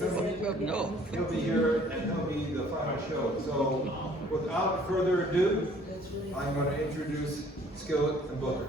No. He'll be here and he'll be the final show. So without further ado, I'm going to introduce Skillet and Booker.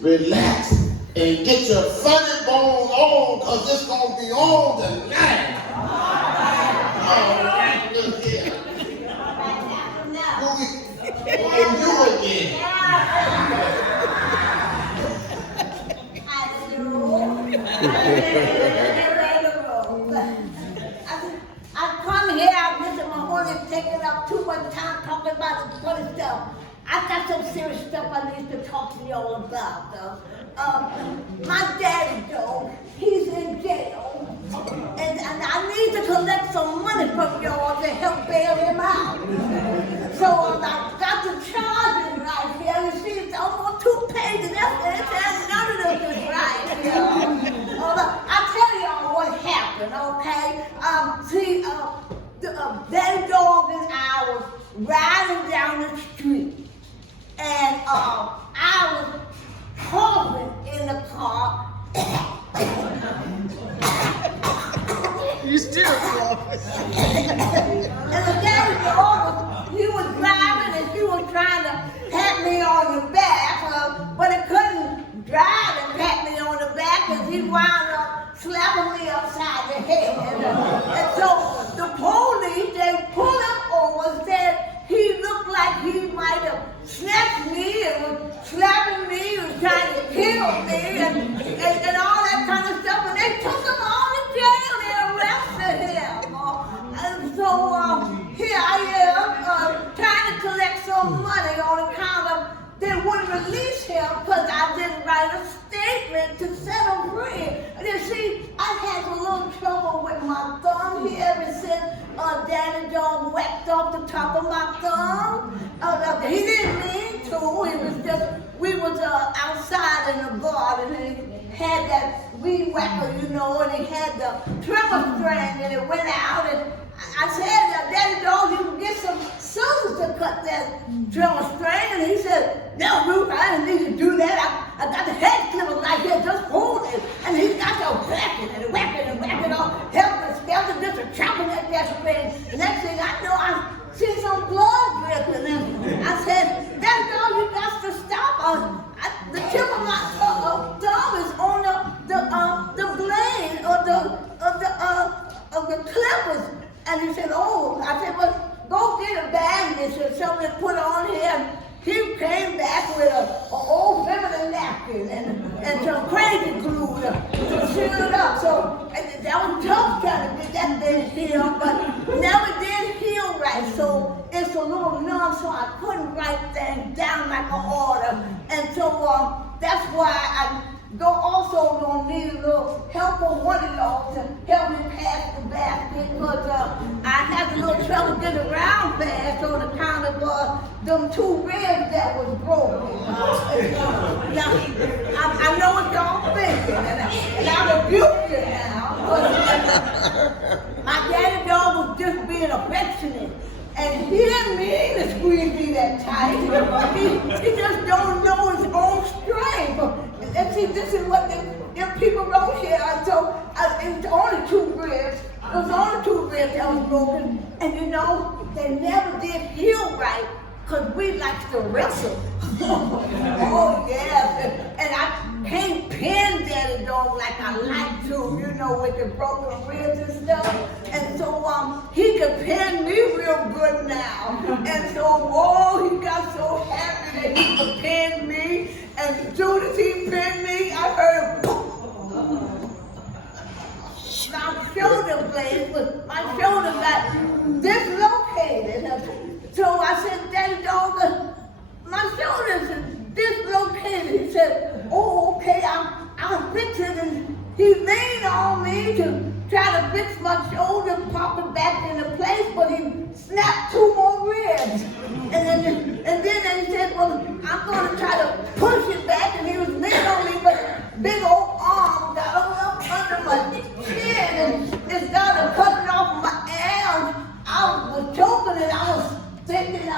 Relax and get your funny bone on, because it's going to be on tonight. All right, look here. Who you again? I come here, I visit my home and taking up too much time talking about the funny stuff. I got some serious stuff I need to talk to y'all about, though. My daddy, though, he's in jail, and I need to collect some money from y'all to help bail him out. So I got the charges right here. You see, it's almost 2 pages, and none of this is right here. I'll tell y'all what happened, okay? Daddy Dog and I was riding down the street. And I was coughing in the car. You still coughing. And the daddy dog, he was driving and she was trying to pat me on the back, but it couldn't drive and pat me on the back because he wound up slapping me upside the head. And so the police, they pulled him over, said he looked like he might have snatched me and was slapping me and trying to kill me and all that kind of stuff. And they took him on to jail. They arrested him. And so here I am trying to collect some money on account of they wouldn't release him because I didn't write a statement to set him free. And you see, I had a little trouble with my thumb here ever since Daddy Dog whacked off the top of my thumb. He didn't mean to. It was just, we was outside in the garden and he had that weed whacker, you know, and he had the tremor string and it went out. And I said, Daddy Dog, you can get some scissors to cut that tremor string. And he said, no, Ruth, I didn't need to do that. I got the head clipper like that, just hold it. And he got to whacking and whacking all helpless, skelter, just a chopping at that string. The next thing I know, I see some blood dripping. And I said, Daddy Dog, you got to stop. The tip of my thumb is on the blade of the clippers. And he said, oh, I said, well, go get a bandage or something to put on here. And he came back with an old feminine napkin and some crazy glue to seal it up. So that was tough trying to get that thing healed, but never did heal right. So it's a little numb, so I couldn't write things down like an order. And so that's why I also don't need a little help from one of y'all to help me pass the basket because I had a little trouble getting around fast on account of them 2 ribs that was broken. Now, I know what y'all thinking, and I rebuke you now. My daddy dog was just being affectionate. And he didn't mean to squeeze me that tight. He just don't know his own strength. And see, this is what the people wrote here. So it's only 2 ribs. It was only 2 ribs that was broken. And you know, they never did heal right because we like to wrestle. Oh, yes. And I can't pin Daddy Dog like I like to, you know, with the broken ribs and stuff. And him now. And so, oh, he got so happy that he could pin me. And as soon as he pinned me, I heard boom. My shoulder blade my shoulder got dislocated. So I said, Daddy dog, my shoulder's dislocated. He said, oh, okay, I'll fix it. And he leaned on me to try to fix my shoulder, pop it back into place, but he snapped 2 more ribs. And then he said, well, I'm going to try to push it back, and he was leaning on me, but big old arm got up under my chin and it started cutting off my arm. I was choking and I was thinking, I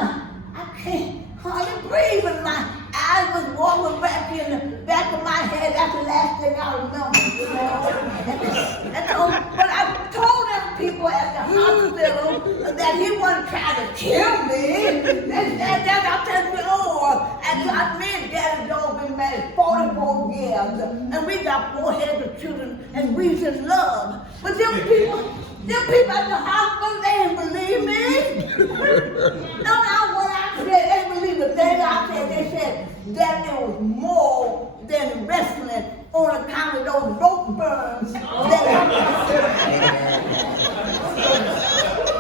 can't hardly breathe, and my eyes was walking back in the back of my head. That's the last thing I remember, you know. And so, but I told them people at the hospital that he wasn't trying to kill me. And I said, no. And so me and Daddy Joe been married 44 years. And we got 4 heads of children, and we just love. But them people at the hospital, they didn't believe me. No, what I said, they didn't believe the thing I said. They said that there was more than wrestling on account of those rope burns.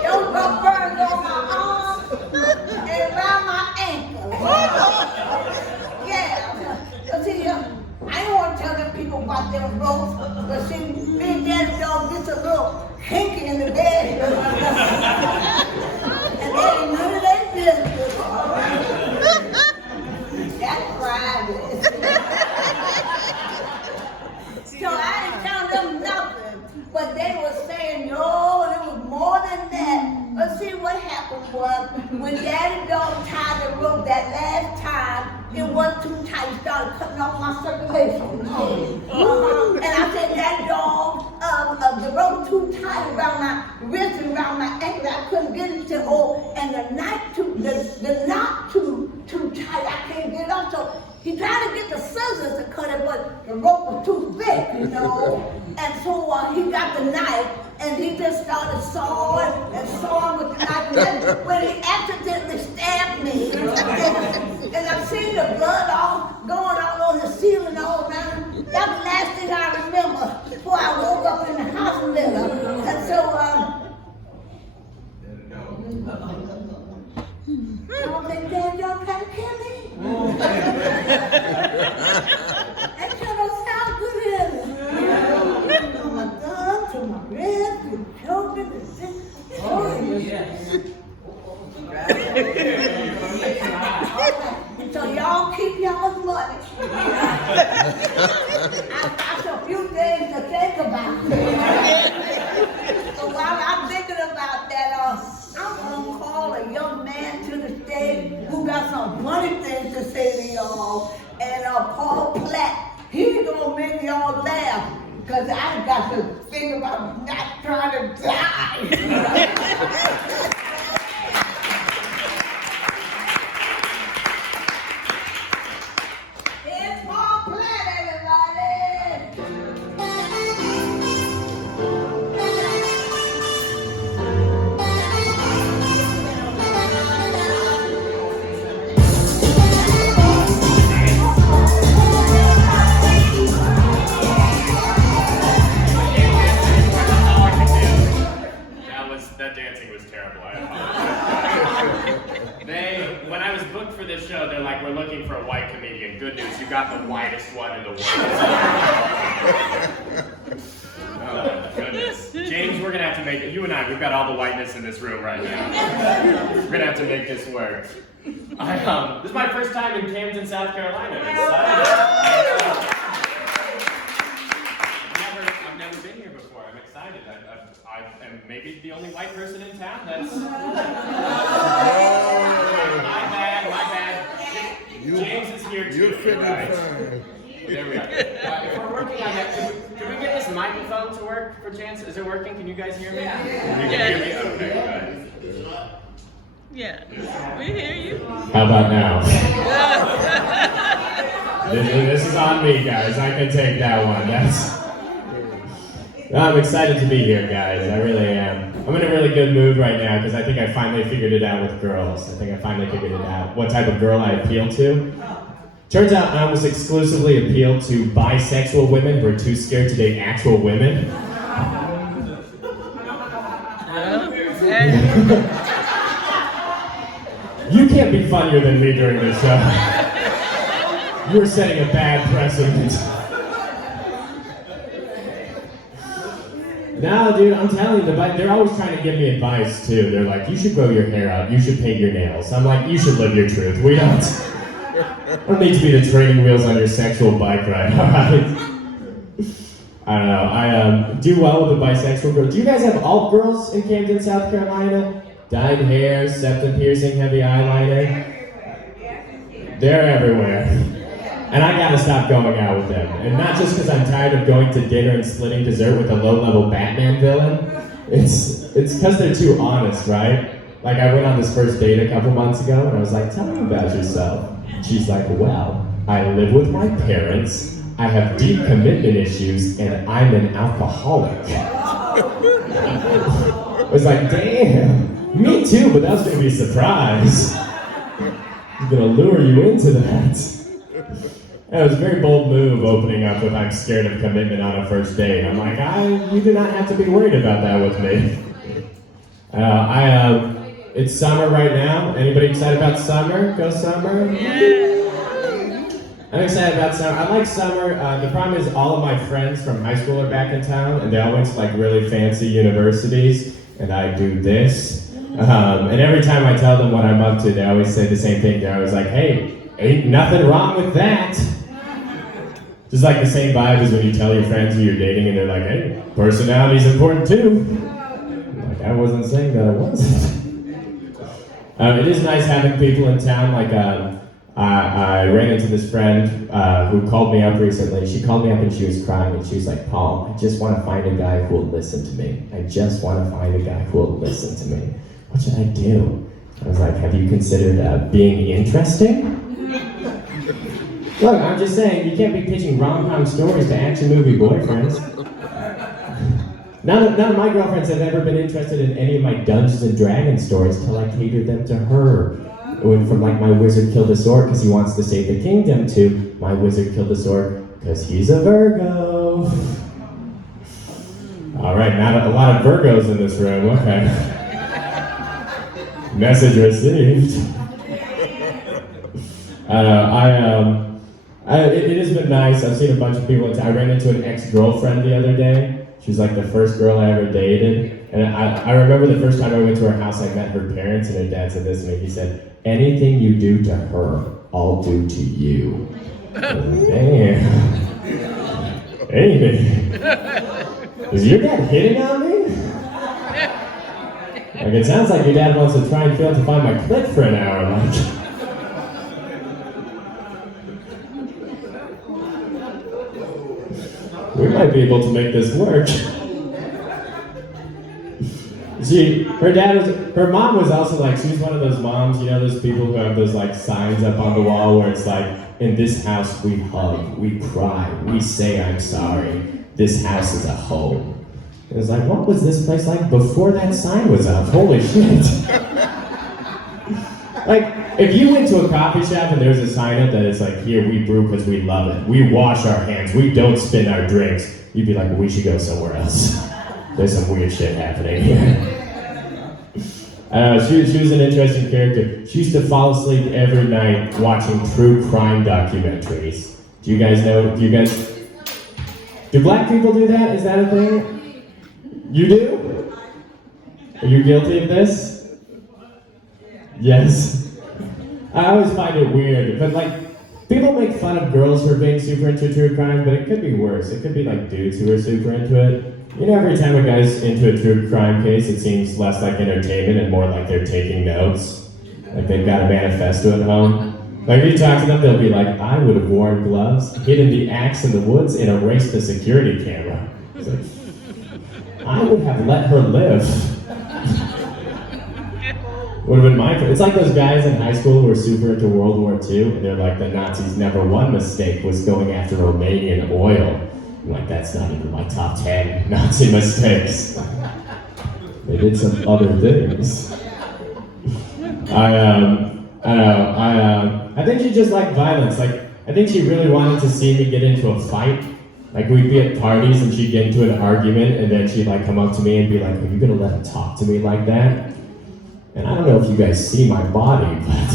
Those rope burns on my arm and around my ankle. Yeah. But see, I don't want to tell them people about them ropes, but see, me and Daddy Dog just a little kinky in the bed. And they ain't none of their business. That's private. So I didn't tell them nothing, but they were saying, no, it was more than that. But see, what happened was, when Daddy Dog tied the rope that last time, it was too tight. He started cutting off my circulation. And I said, Daddy Dog, the rope too tight around my wrist and around my ankle. I couldn't get it to hold, and the knot too tight. I can't get it off. So he tried to get the scissors to cut it, but the rope was too thick, you know. And so he got the knife, and he just started sawing and sawing with the knife. And then when he accidentally stabbed me, and I seen the blood all going all on the ceiling all around. That was the last thing I remember before I woke up in the hospital. And so, I don't think Daddy Dog tried to kill me. That sure don't sound good, is it? From my thumb to my wrist, to the shoulder, to the so y'all keep y'all's money. I got a few things to think about. So while I'm thinking about that, I'm gonna call a young man to the stage who got some funny things to say to y'all. And Paul Platt, he's gonna make y'all laugh, because I got to think about not trying to die. That dancing was terrible. I apologize. When I was booked for this show, they're like, we're looking for a white comedian. Good news, you got the whitest one in the world. Oh, goodness. James, we're gonna have to make it. You and I, we've got all the whiteness in this room right now. We're gonna have to make this work. This is my first time in Camden, South Carolina. I'm excited. I've never been here before. I'm excited. I am maybe the only white person in town. That's my bad. James is here too. You're fitting right? fine. There we go. If we're working on that, can we get this microphone to work for Chance? Is it working? Can you guys hear me? Yeah. You can hear me? Okay, good. Yeah, we hear you. How about now? This is on me, guys. I can take that one. I'm excited to be here, guys. I really am. I'm in a really really good mood right now because I think I finally figured it out with girls. I think I finally figured it out, what type of girl I appeal to. Turns out I almost exclusively appeal to bisexual women who are too scared to date actual women. You can't be funnier than me during this show. You're setting a bad precedent. No, dude, I'm telling you, they're always trying to give me advice, too. They're like, you should grow your hair out, you should paint your nails. I'm like, you should live your truth. We don't need to be the training wheels on your sexual bike ride, alright? I don't know, I do well with the bisexual girls. Do you guys have alt girls in Camden, South Carolina? Dyed hair, septum piercing, heavy eyeliner? They're everywhere. And I gotta stop going out with them. And not just because I'm tired of going to dinner and splitting dessert with a low-level Batman villain. It's because they're too honest, right? Like I went on this first date a couple months ago and I was like, tell me about yourself. She's like, well, I live with my parents, I have deep commitment issues, and I'm an alcoholic. I was like, damn, me too, but that was gonna be a surprise. I'm gonna lure you into that. It was a very bold move opening up with I'm scared of commitment on a first date. I'm like, you do not have to be worried about that with me. It's summer right now. Anybody excited about summer? Go summer? Yeah. I'm excited about summer. I like summer. The problem is all of my friends from high school are back in town and they all went to like really fancy universities and I do this. And every time I tell them what I'm up to, they always say the same thing. They're always like, hey, ain't nothing wrong with that. Just like the same vibe as when you tell your friends who you're dating and they're like, hey, personality's important too. Like, I wasn't saying that I wasn't. It is nice having people in town. Like, I ran into this friend who called me up recently. She called me up and she was crying and she was like, Paul, I just want to find a guy who will listen to me. I just want to find a guy who will listen to me. What should I do? I was like, have you considered being interesting? Look, I'm just saying, you can't be pitching rom-com stories to action movie boyfriends. None of my girlfriends have ever been interested in any of my Dungeons and Dragons stories till I catered them to her. It went from like my wizard killed a sword because he wants to save the kingdom to my wizard killed a sword because he's a Virgo. All right, not a lot of Virgos in this room, okay. Message received. It has been nice. I've seen a bunch of people. I ran into an ex-girlfriend the other day. She was like the first girl I ever dated. And I remember the first time I went to her house, I met her parents, and her dad said this to me. He said, anything you do to her, I'll do to you. Damn. Anything. Is your dad hitting on me? Like, it sounds like your dad wants to try and fail to find my clit for an hour. Like. We might be able to make this work. See, her mom was also like, she was one of those moms, you know, those people who have those like signs up on the wall where it's like, in this house we hug, we cry, we say I'm sorry. This house is a home. It was like, what was this place like before that sign was up? Holy shit. Like, if you went to a coffee shop and there's a sign up that is like, here, we brew because we love it. We wash our hands. We don't spin our drinks. You'd be like, well, we should go somewhere else. There's some weird shit happening here. She was an interesting character. She used to fall asleep every night watching true crime documentaries. Do you guys know? Do black people do that? Is that a thing? You do? Are you guilty of this? Yes. I always find it weird, but like, people make fun of girls for being super into true crime, but it could be worse. It could be like dudes who are super into it. You know, every time a guy's into a true crime case, it seems less like entertainment and more like they're taking notes. Like they've got a manifesto at home. Like if you talk to them, they'll be like, I would have worn gloves, hidden the axe in the woods, and erased the security camera. It's like, I would have let her live. Would have been my fault. It's like those guys in high school who were super into World War II, and they're like, the Nazis' number one mistake was going after Romanian oil. I'm like, that's not even my top 10 Nazi mistakes. They did some other things. I think she just liked violence. Like, I think she really wanted to see me get into a fight. Like, we'd be at parties and she'd get into an argument and then she'd like come up to me and be like, are you gonna let him talk to me like that? And I don't know if you guys see my body, but...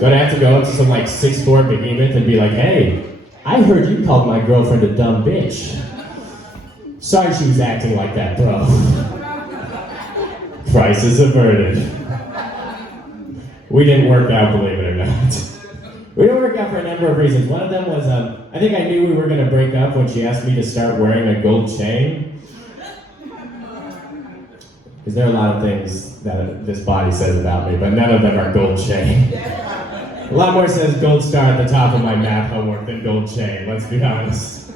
So I'd have to go up to some like 6'4" behemoth and be like, hey, I heard you called my girlfriend a dumb bitch. Sorry she was acting like that, bro. Crisis averted. We didn't work out, believe it or not. We didn't work out for a number of reasons. One of them was, I think I knew we were gonna break up when she asked me to start wearing a gold chain. Because there are a lot of things that this body says about me, but none of them are gold chain. A lot more says gold star at the top of my math homework than gold chain, let's be honest.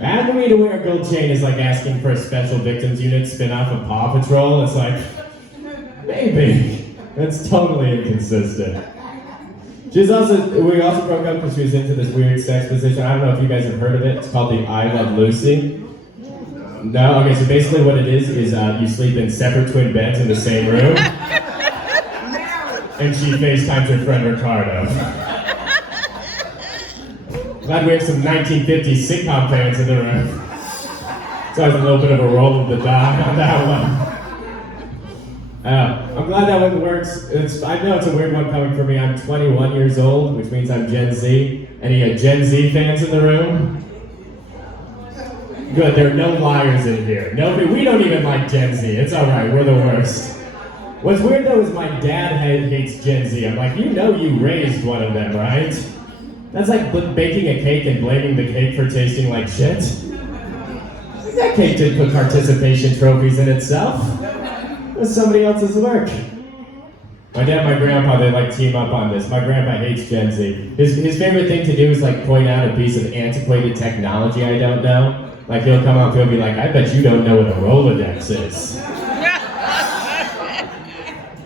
Asking me to wear a gold chain is like asking for a special victims unit spin-off of Paw Patrol. It's like, maybe. That's totally inconsistent. We also broke up because she was into this weird sex position. I don't know if you guys have heard of it. It's called the I Love Lucy. No? Okay, so basically what it is you sleep in separate twin beds in the same room. And she FaceTimes her friend Ricardo. Glad we have some 1950s sitcom fans in the room. So I was a little bit of a roll of the die on that one. I'm glad that one works. I know it's a weird one coming from me. I'm 21 years old, which means I'm Gen Z. Any Gen Z fans in the room? Good, there are no liars in here. We don't even like Gen Z. It's alright, we're the worst. What's weird though is my dad hates Gen Z. I'm like, you know you raised one of them, right? That's like baking a cake and blaming the cake for tasting like shit. That cake didn't put participation trophies in itself. It was somebody else's work. My dad and my grandpa, they like team up on this. My grandpa hates Gen Z. His favorite thing to do is like point out a piece of antiquated technology I don't know. Like he'll come up, he'll be like, I bet you don't know what a Rolodex is.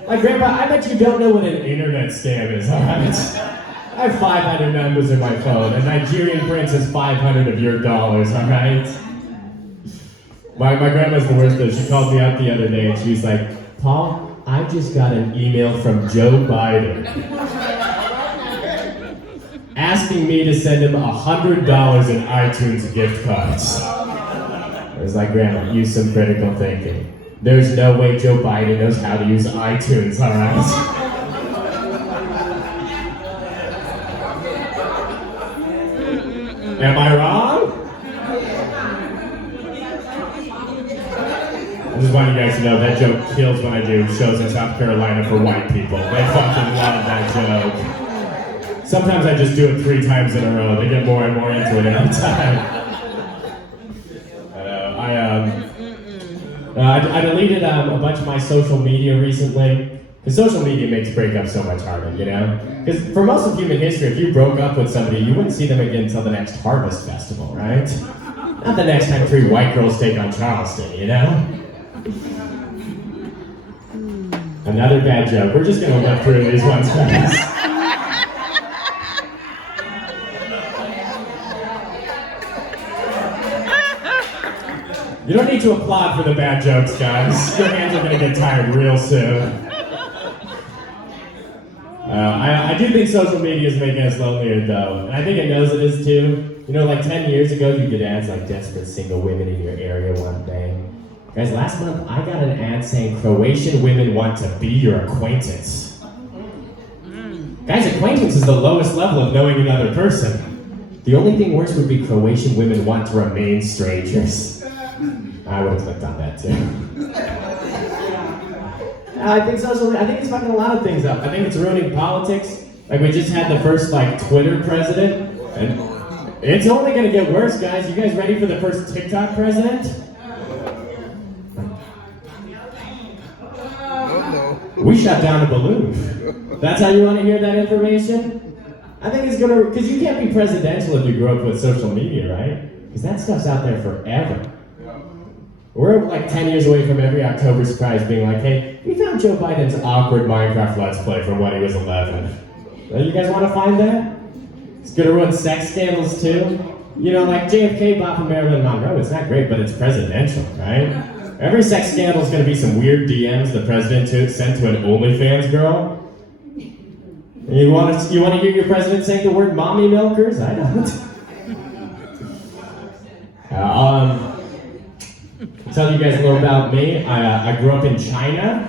Like, Grandpa, I bet you don't know what an internet scam is, alright? I have 500 numbers in my phone. A Nigerian prince has 500 of your dollars, alright? My grandma's the worst though. She called me up the other day and she was like, Paul, I just got an email from Joe Biden asking me to send him $100 in iTunes gift cards. I was like, Grandma, use some critical thinking. There's no way Joe Biden knows how to use iTunes, alright? Am I wrong? I just want you guys to know that joke kills when I do shows in South Carolina for white people. They fucking love that joke. Sometimes I just do it 3 times in a row. They get more and more into it every time. I deleted a bunch of my social media recently. Because social media makes breakup so much harder, you know? Because for most of human history, if you broke up with somebody, you wouldn't see them again until the next Harvest Festival, right? Not the next time 3 white girls take on Charleston, you know? Another bad joke. We're just gonna live through these ones fast. You don't need to applaud for the bad jokes, guys. Your hands are gonna get tired real soon. I do think social media is making us lonelier, though. And I think it knows it is, too. You know, like 10 years ago, you did ads like desperate single women in your area one day. Guys, last month, I got an ad saying Croatian women want to be your acquaintance. Guys, acquaintance is the lowest level of knowing another person. The only thing worse would be Croatian women want to remain strangers. I would have clicked on that too. I think it's fucking a lot of things up. I think it's ruining politics. Like we just had the first Twitter president, and it's only gonna get worse, guys. You guys ready for the first TikTok president? We shot down a balloon. That's how you want to hear that information? I think it's gonna, because you can't be presidential if you grew up with social media, right? Because that stuff's out there forever. We're 10 years away from every October surprise being like, hey, we found Joe Biden's awkward Minecraft Let's Play from when he was 11. You guys want to find that? It's gonna ruin sex scandals too. You know, like JFK bought from Marilyn Monroe, it's not great, but it's presidential, right? Every sex scandal is going to be some weird DMs the president sent to an OnlyFans girl. You want to hear your president saying the word mommy milkers? I don't. Tell you guys a little about me. I grew up in China,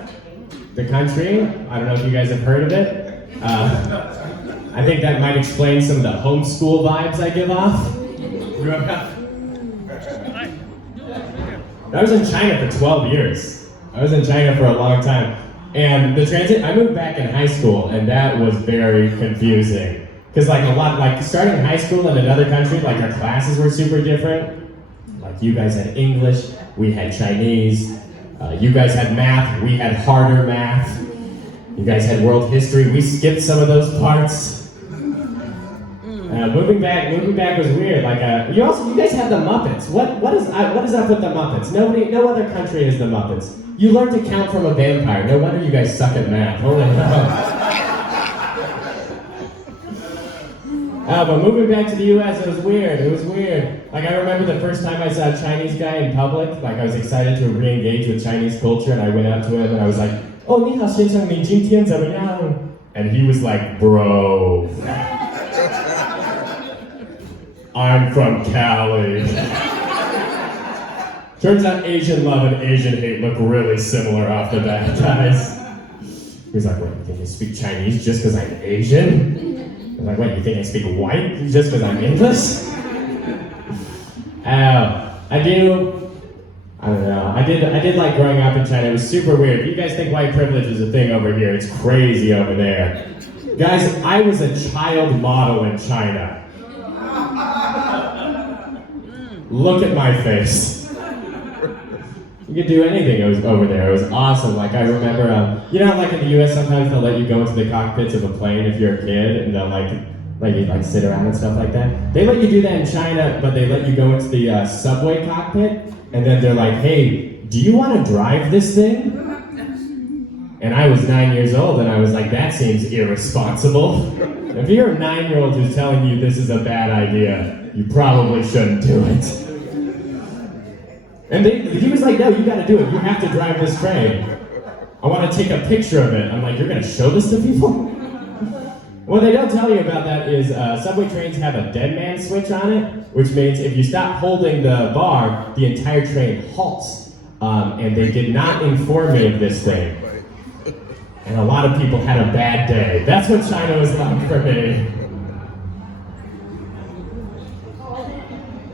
the country. I don't know if you guys have heard of it. I think that might explain some of the homeschool vibes I give off. I was in China for 12 years. I was in China for a long time. And I moved back in high school, and that was very confusing. Because starting in high school in another country, like our classes were super different. Like you guys had English, we had Chinese. You guys had math, we had harder math. You guys had world history, we skipped some of those parts. Moving back was weird. Like you guys had the Muppets. What is up with the Muppets? No other country has the Muppets. You learned to count from a vampire. No wonder you guys suck at math. Holy hell. But moving back to the U.S., it was weird. Like I remember the first time I saw a Chinese guy in public. Like I was excited to re-engage with Chinese culture, and I went up to him and I was like, "Oh, 你好先生，你今天怎么样?" And he was like, "Bro, I'm from Cali." Turns out Asian love and Asian hate look really similar off the bat, guys. He's like, "What, you think I speak Chinese just because I'm Asian?" I'm like, "What, you think I speak white just because I'm English?" I don't know. I did like growing up in China. It was super weird. You guys think white privilege is a thing over here. It's crazy over there. Guys, I was a child model in China. Look at my face. You could do anything over there. It was awesome. Like I remember, like in the U.S. sometimes they'll let you go into the cockpits of a plane if you're a kid, and they'll you sit around and stuff like that. They let you do that in China, but they let you go into the subway cockpit, and then they're like, "Hey, do you want to drive this thing?" And I was 9 years old, and I was like, "That seems irresponsible." If you're a 9-year-old who's telling you this is a bad idea, you probably shouldn't do it. And he was like, "No, you gotta do it. You have to drive this train. I want to take a picture of it." I'm like, "You're gonna show this to people?" What they don't tell you about that is subway trains have a dead man switch on it, which means if you stop holding the bar, the entire train halts. And they did not inform me of this thing. And a lot of people had a bad day. That's what China was like for me.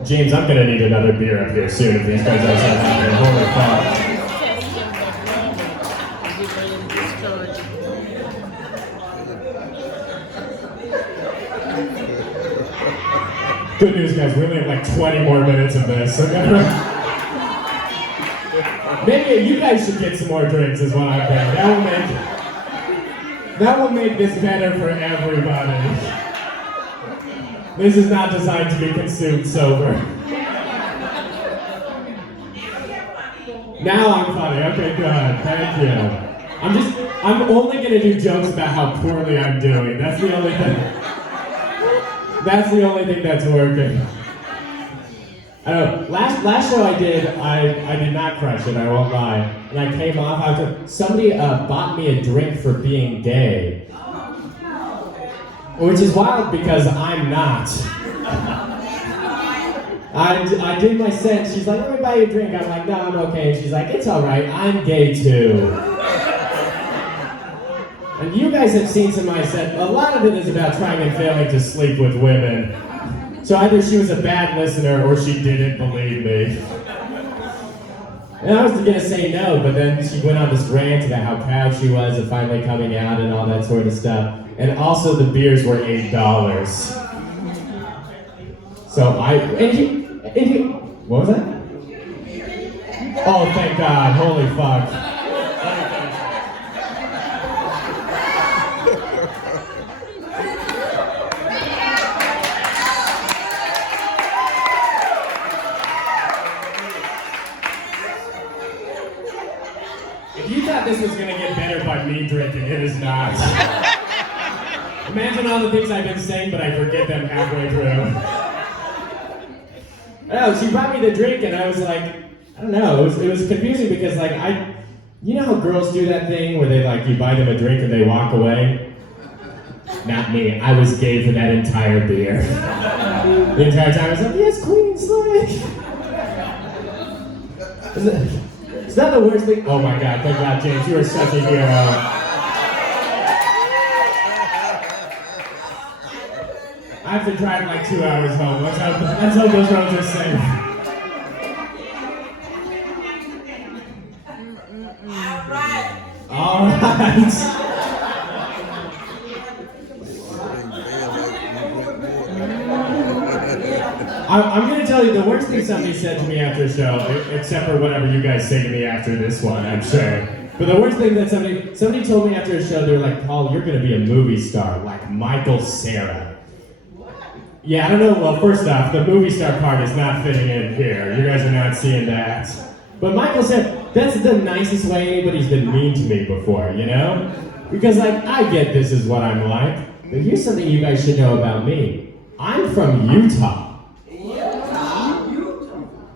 James, I'm gonna need another beer up here soon if these guys are so happy. Holy fuck. Good news, guys, we only have like 20 more minutes of this. Maybe you guys should get some more drinks is what I think. That will make this better for everybody. This is not designed to be consumed sober. Now I'm funny. Okay, good. Thank you. I'm only gonna do jokes about how poorly I'm doing. That's the only thing. That's the only thing that's working. I know. Last show I did not crush it. I won't lie. And I came off after somebody bought me a drink for being gay. Which is wild because I'm not. I did my set. She's like, "Let me buy you a drink." I'm like, "No, I'm okay." And she's like, "It's all right. I'm gay too." And you guys have seen some of my set. A lot of it is about trying and failing to sleep with women. So either she was a bad listener or she didn't believe me. And I was gonna say no, but then she went on this rant about how proud she was of finally coming out and all that sort of stuff. And also the beers were $8. So what was that? Oh, thank God, holy fuck. If you thought this was gonna get better by me drinking, it is not. Imagine all the things I've been saying, but I forget them halfway through. Oh, she brought me the drink, and I was like, I don't know. It was confusing because like you know how girls do that thing where they like you buy them a drink and they walk away. Not me. I was gay for that entire beer. The entire time I was like, yes, queen, slay. Is that the worst thing? Oh my God! Thank God, James, you are such a hero. I have to drive like 2 hours home. Let's hope those roads are safe. All right. I'm going to tell you the worst thing somebody said to me after a show, except for whatever you guys say to me after this one, I'm sure. But the worst thing that somebody told me after a show, they were like, Paul, you're going to be a movie star like Michael Cera. Yeah, I don't know. Well, first off, the movie star part is not fitting in here. You guys are not seeing that. But Michael said, that's the nicest way anybody's been mean to me before, you know? Because, like, I get this is what I'm like. But here's something you guys should know about me. I'm from Utah.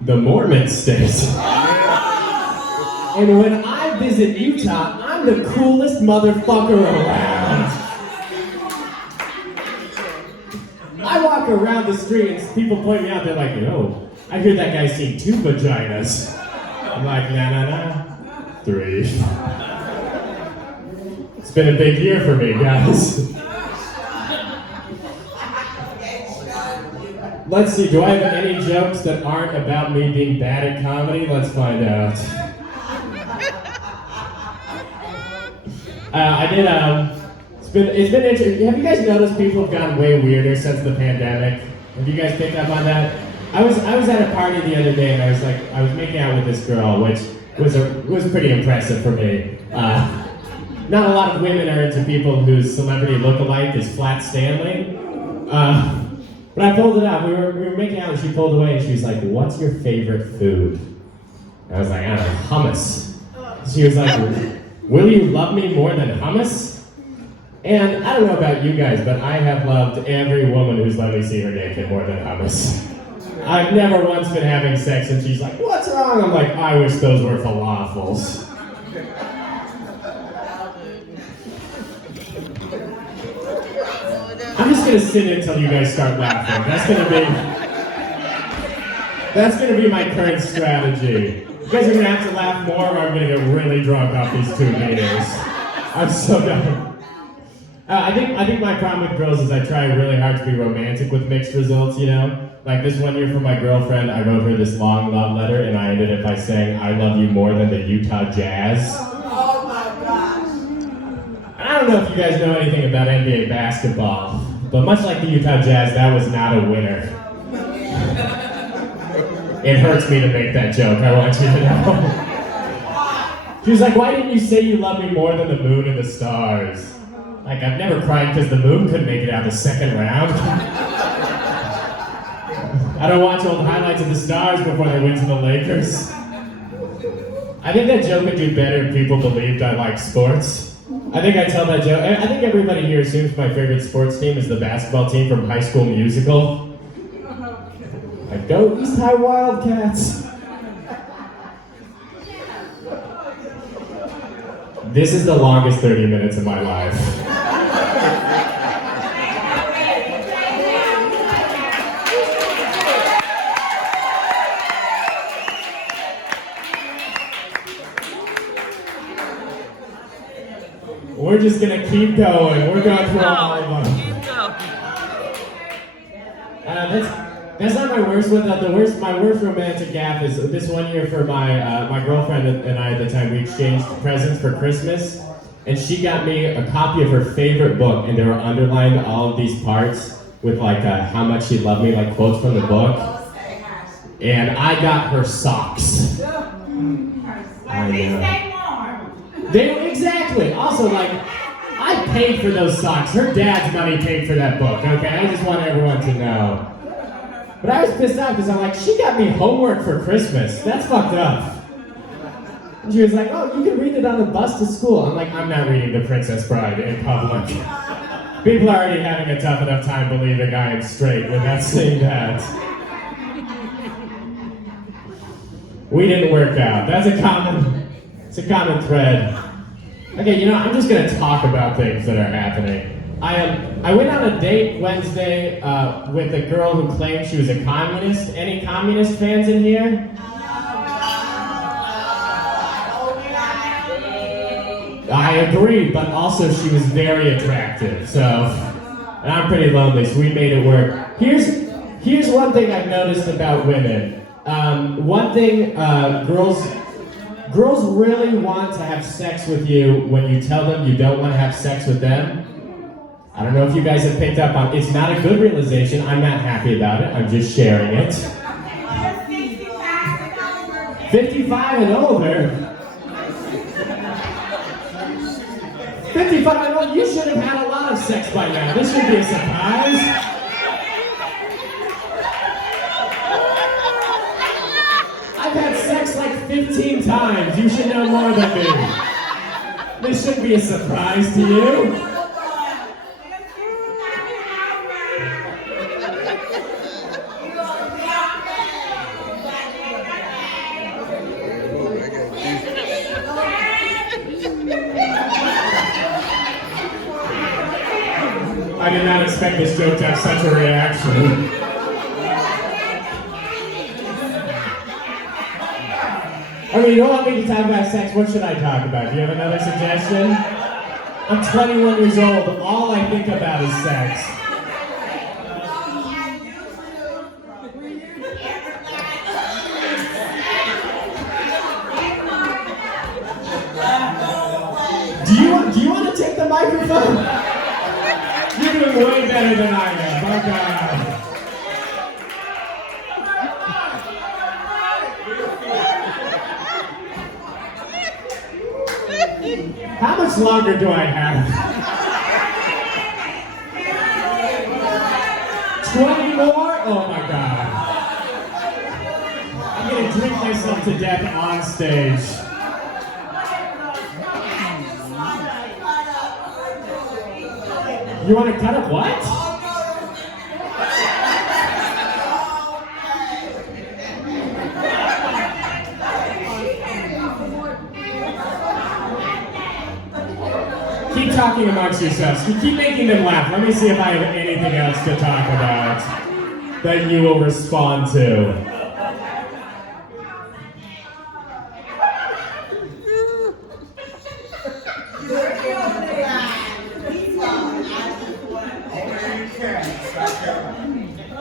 The Mormon state. And when I visit Utah, I'm the coolest motherfucker around. I walk around the street and people point me out, they're like, yo, I hear that guy's seen 2 vaginas. I'm like, nah, 3. It's been a big year for me, guys. Let's see, do I have any jokes that aren't about me being bad at comedy? Let's find out. It's been interesting. Have you guys noticed people have gotten way weirder since the pandemic? Have you guys picked up on that? I was at a party the other day and I was making out with this girl, which was pretty impressive for me. Not a lot of women are into people whose celebrity look-alike is Flat Stanley. But I pulled it out. We were making out and she pulled away and she was like, what's your favorite food? I was like, I don't know, hummus. She was like, will you love me more than hummus? And I don't know about you guys, but I have loved every woman who's let me see her naked more than hummus. I've never once been having sex and she's like, what's wrong? I'm like, I wish those were falafels. I'm just gonna sit until you guys start laughing. That's gonna be my current strategy. You guys are gonna have to laugh more or I'm gonna get really drunk off these 2 meters. I'm so done. I think my problem with girls is I try really hard to be romantic with mixed results, you know? Like this one year for my girlfriend, I wrote her this long love letter and I ended it by saying, I love you more than the Utah Jazz. Oh my gosh. And I don't know if you guys know anything about NBA basketball, but much like the Utah Jazz, that was not a winner. It hurts me to make that joke, I want you to know. She was like, why didn't you say you love me more than the moon and the stars? Like, I've never cried because the moon couldn't make it out the second round. I don't watch old highlights of the Stars before they went to the Lakers. I think that joke would do better if people believed I like sports. I think I tell that joke. I think everybody here assumes my favorite sports team is the basketball team from High School Musical. Like, go East High Wildcats. This is the longest 30 minutes of my life. We're just gonna keep going. We're going through all of them. That's not my worst one. My worst romantic gaffe is this one year for my girlfriend and I at the time. We exchanged presents for Christmas, and she got me a copy of her favorite book, and they were underlined all of these parts with like how much she loved me, like quotes from the book. And I got her socks. I know. Exactly. Also, like, I paid for those socks. Her dad's money paid for that book, okay? I just want everyone to know. But I was pissed off because I'm like, she got me homework for Christmas. That's fucked up. And she was like, oh, you can read it on the bus to school. I'm like, I'm not reading The Princess Bride in public. People are already having a tough enough time believing I am straight without saying that. We didn't work out. It's a common thread. Okay, I'm just gonna talk about things that are happening. I went on a date Wednesday with a girl who claimed she was a communist. Any communist fans in here? I agree, but also she was very attractive, and I'm pretty lonely, so we made it work. Here's one thing I've noticed about women. One thing, girls really want to have sex with you when you tell them you don't want to have sex with them. I don't know if you guys have picked up on, it's not a good realization. I'm not happy about it. I'm just sharing it. 55 and older. 55 and older, you should have had a lot of sex by now. This should be a surprise. I've had sex like 15 times. You should know more than me. This shouldn't be a surprise to you. I did not expect this joke to have such a reaction. You don't want me to talk about sex, what should I talk about? Do you have another suggestion? I'm 21 years old, all I think about is sex. Do you want to take the microphone? You're doing way better than I am. Oh God. How much longer do I have? 20 more? Oh my God. I'm gonna drink myself to death on stage. You want to cut up what? Keep talking amongst yourselves. Keep making them laugh. Let me see if I have anything else to talk about that you will respond to.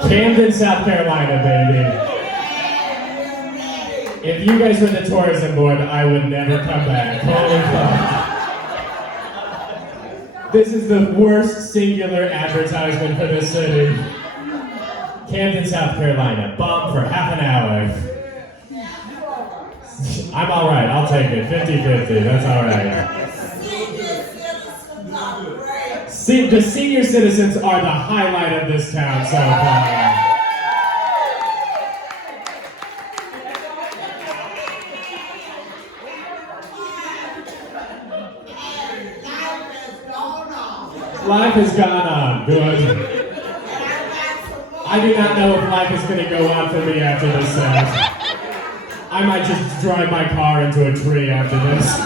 Camden, South Carolina, baby. If you guys were the tourism board, I would never come back. Holy fuck. This is the worst singular advertisement for this city. Camden, South Carolina. Bum for half an hour. I'm alright, I'll take it. 50-50, that's alright. The senior citizens are the highlight of this town so far. Life has gone on. Good. I do not know if life is going to go on for me after this set. I might just drive my car into a tree after this. No.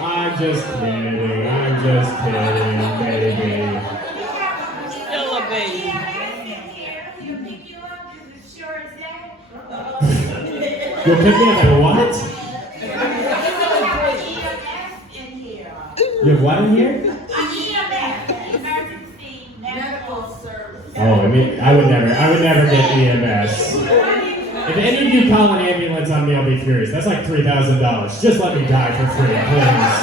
I'm just kidding. I'm just kidding, baby. Still a baby. You'll pick me up at what? You have what in here? Oh, I would never get EMS. If any of you call an ambulance on me, I'll be furious. That's like $3,000. Just let me die for free, please.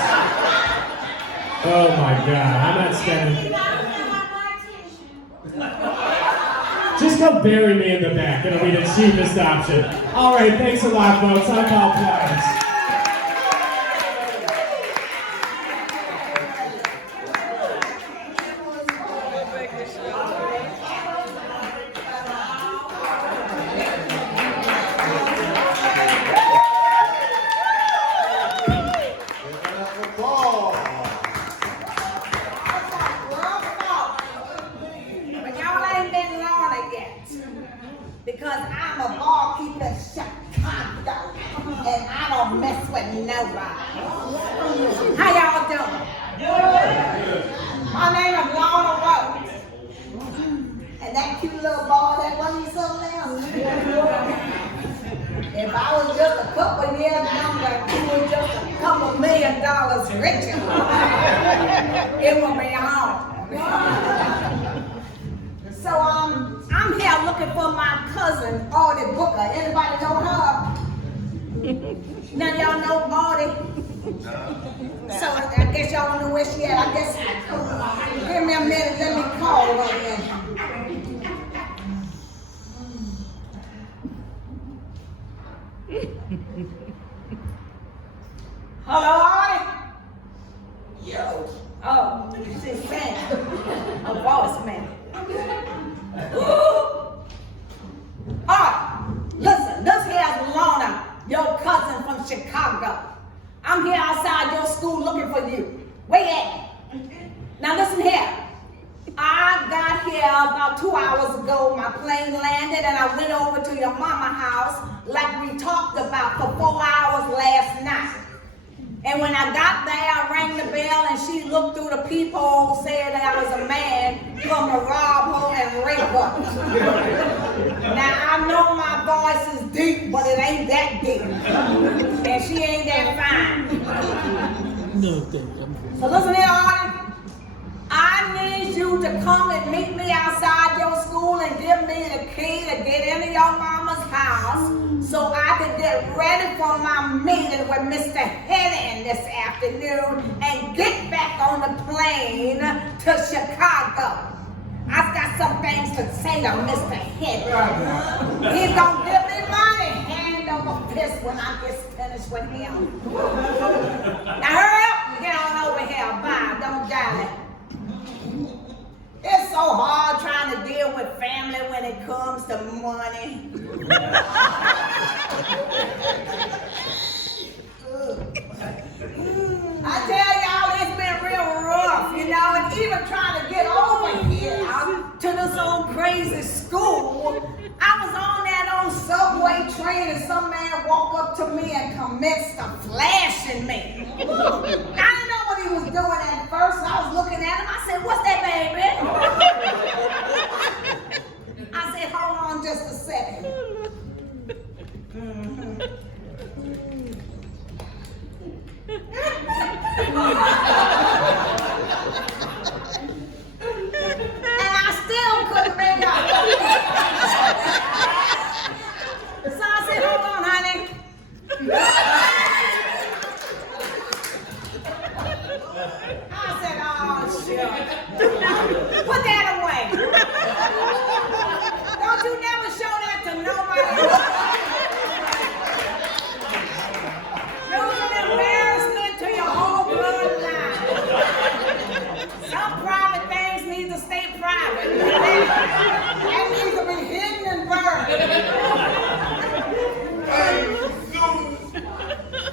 Oh my God, I'm not spending. Just go bury me in the back. It'll be the cheapest option. All right, thanks a lot, folks. I call Platt. Because I'm a ball keeper shut. don't mess with nobody. How y'all doing? My name is Lorna Rose. And that cute little boy that wasn't something else. If I was just a couple years younger, he was just a couple $1 million richer, it would be on. So I'm here looking for my cousin, Ballard and Booker. Anybody know her? None of y'all know Ballard? So I guess y'all don't know where she at. I guess, give me a minute, let me call her in. Hello, Artie? Yo. Oh, she's saying a boss man. Alright, listen, this here's Lorna, your cousin from Chicago. I'm here outside your school looking for you. Where you at? Now listen here. I got here about 2 hours ago. My plane landed and I went over to your mama house like we talked about for 4 hours last night. And when I got there, I rang the bell and she looked through the peephole, said that I was a man come to rob her and rape her. Now I know my voice is deep, but it ain't that deep. And she ain't that fine. So listen here, Artie. I need you to come and meet me outside your school and give me the key to get into your mama's house so I can get ready for my meeting with Mr. Henning this afternoon and get back on the plane to Chicago. I've got some things to say to Mr. Henning. He's gonna give me money, hand over fist when I get finished with him. Now hurry up and get on over here. Bye, don't die. It's so hard trying to deal with family when it comes to money. I tell y'all, it's been real rough, you know, and even trying to get over here to this old crazy school. I was on that old subway train and some man walked up to me and commenced to flashing me. I didn't know what he was doing at first. I was looking at him. I said, "What's that, baby?" I said, "Hold on just a second." And I still couldn't make out. So I said, "Hold on, honey." I said, "Oh, shit. Put that away. Don't you never show that to nobody. It was an embarrassment to your whole bloodline. Some private things need to stay private. That needs to be hidden and burned."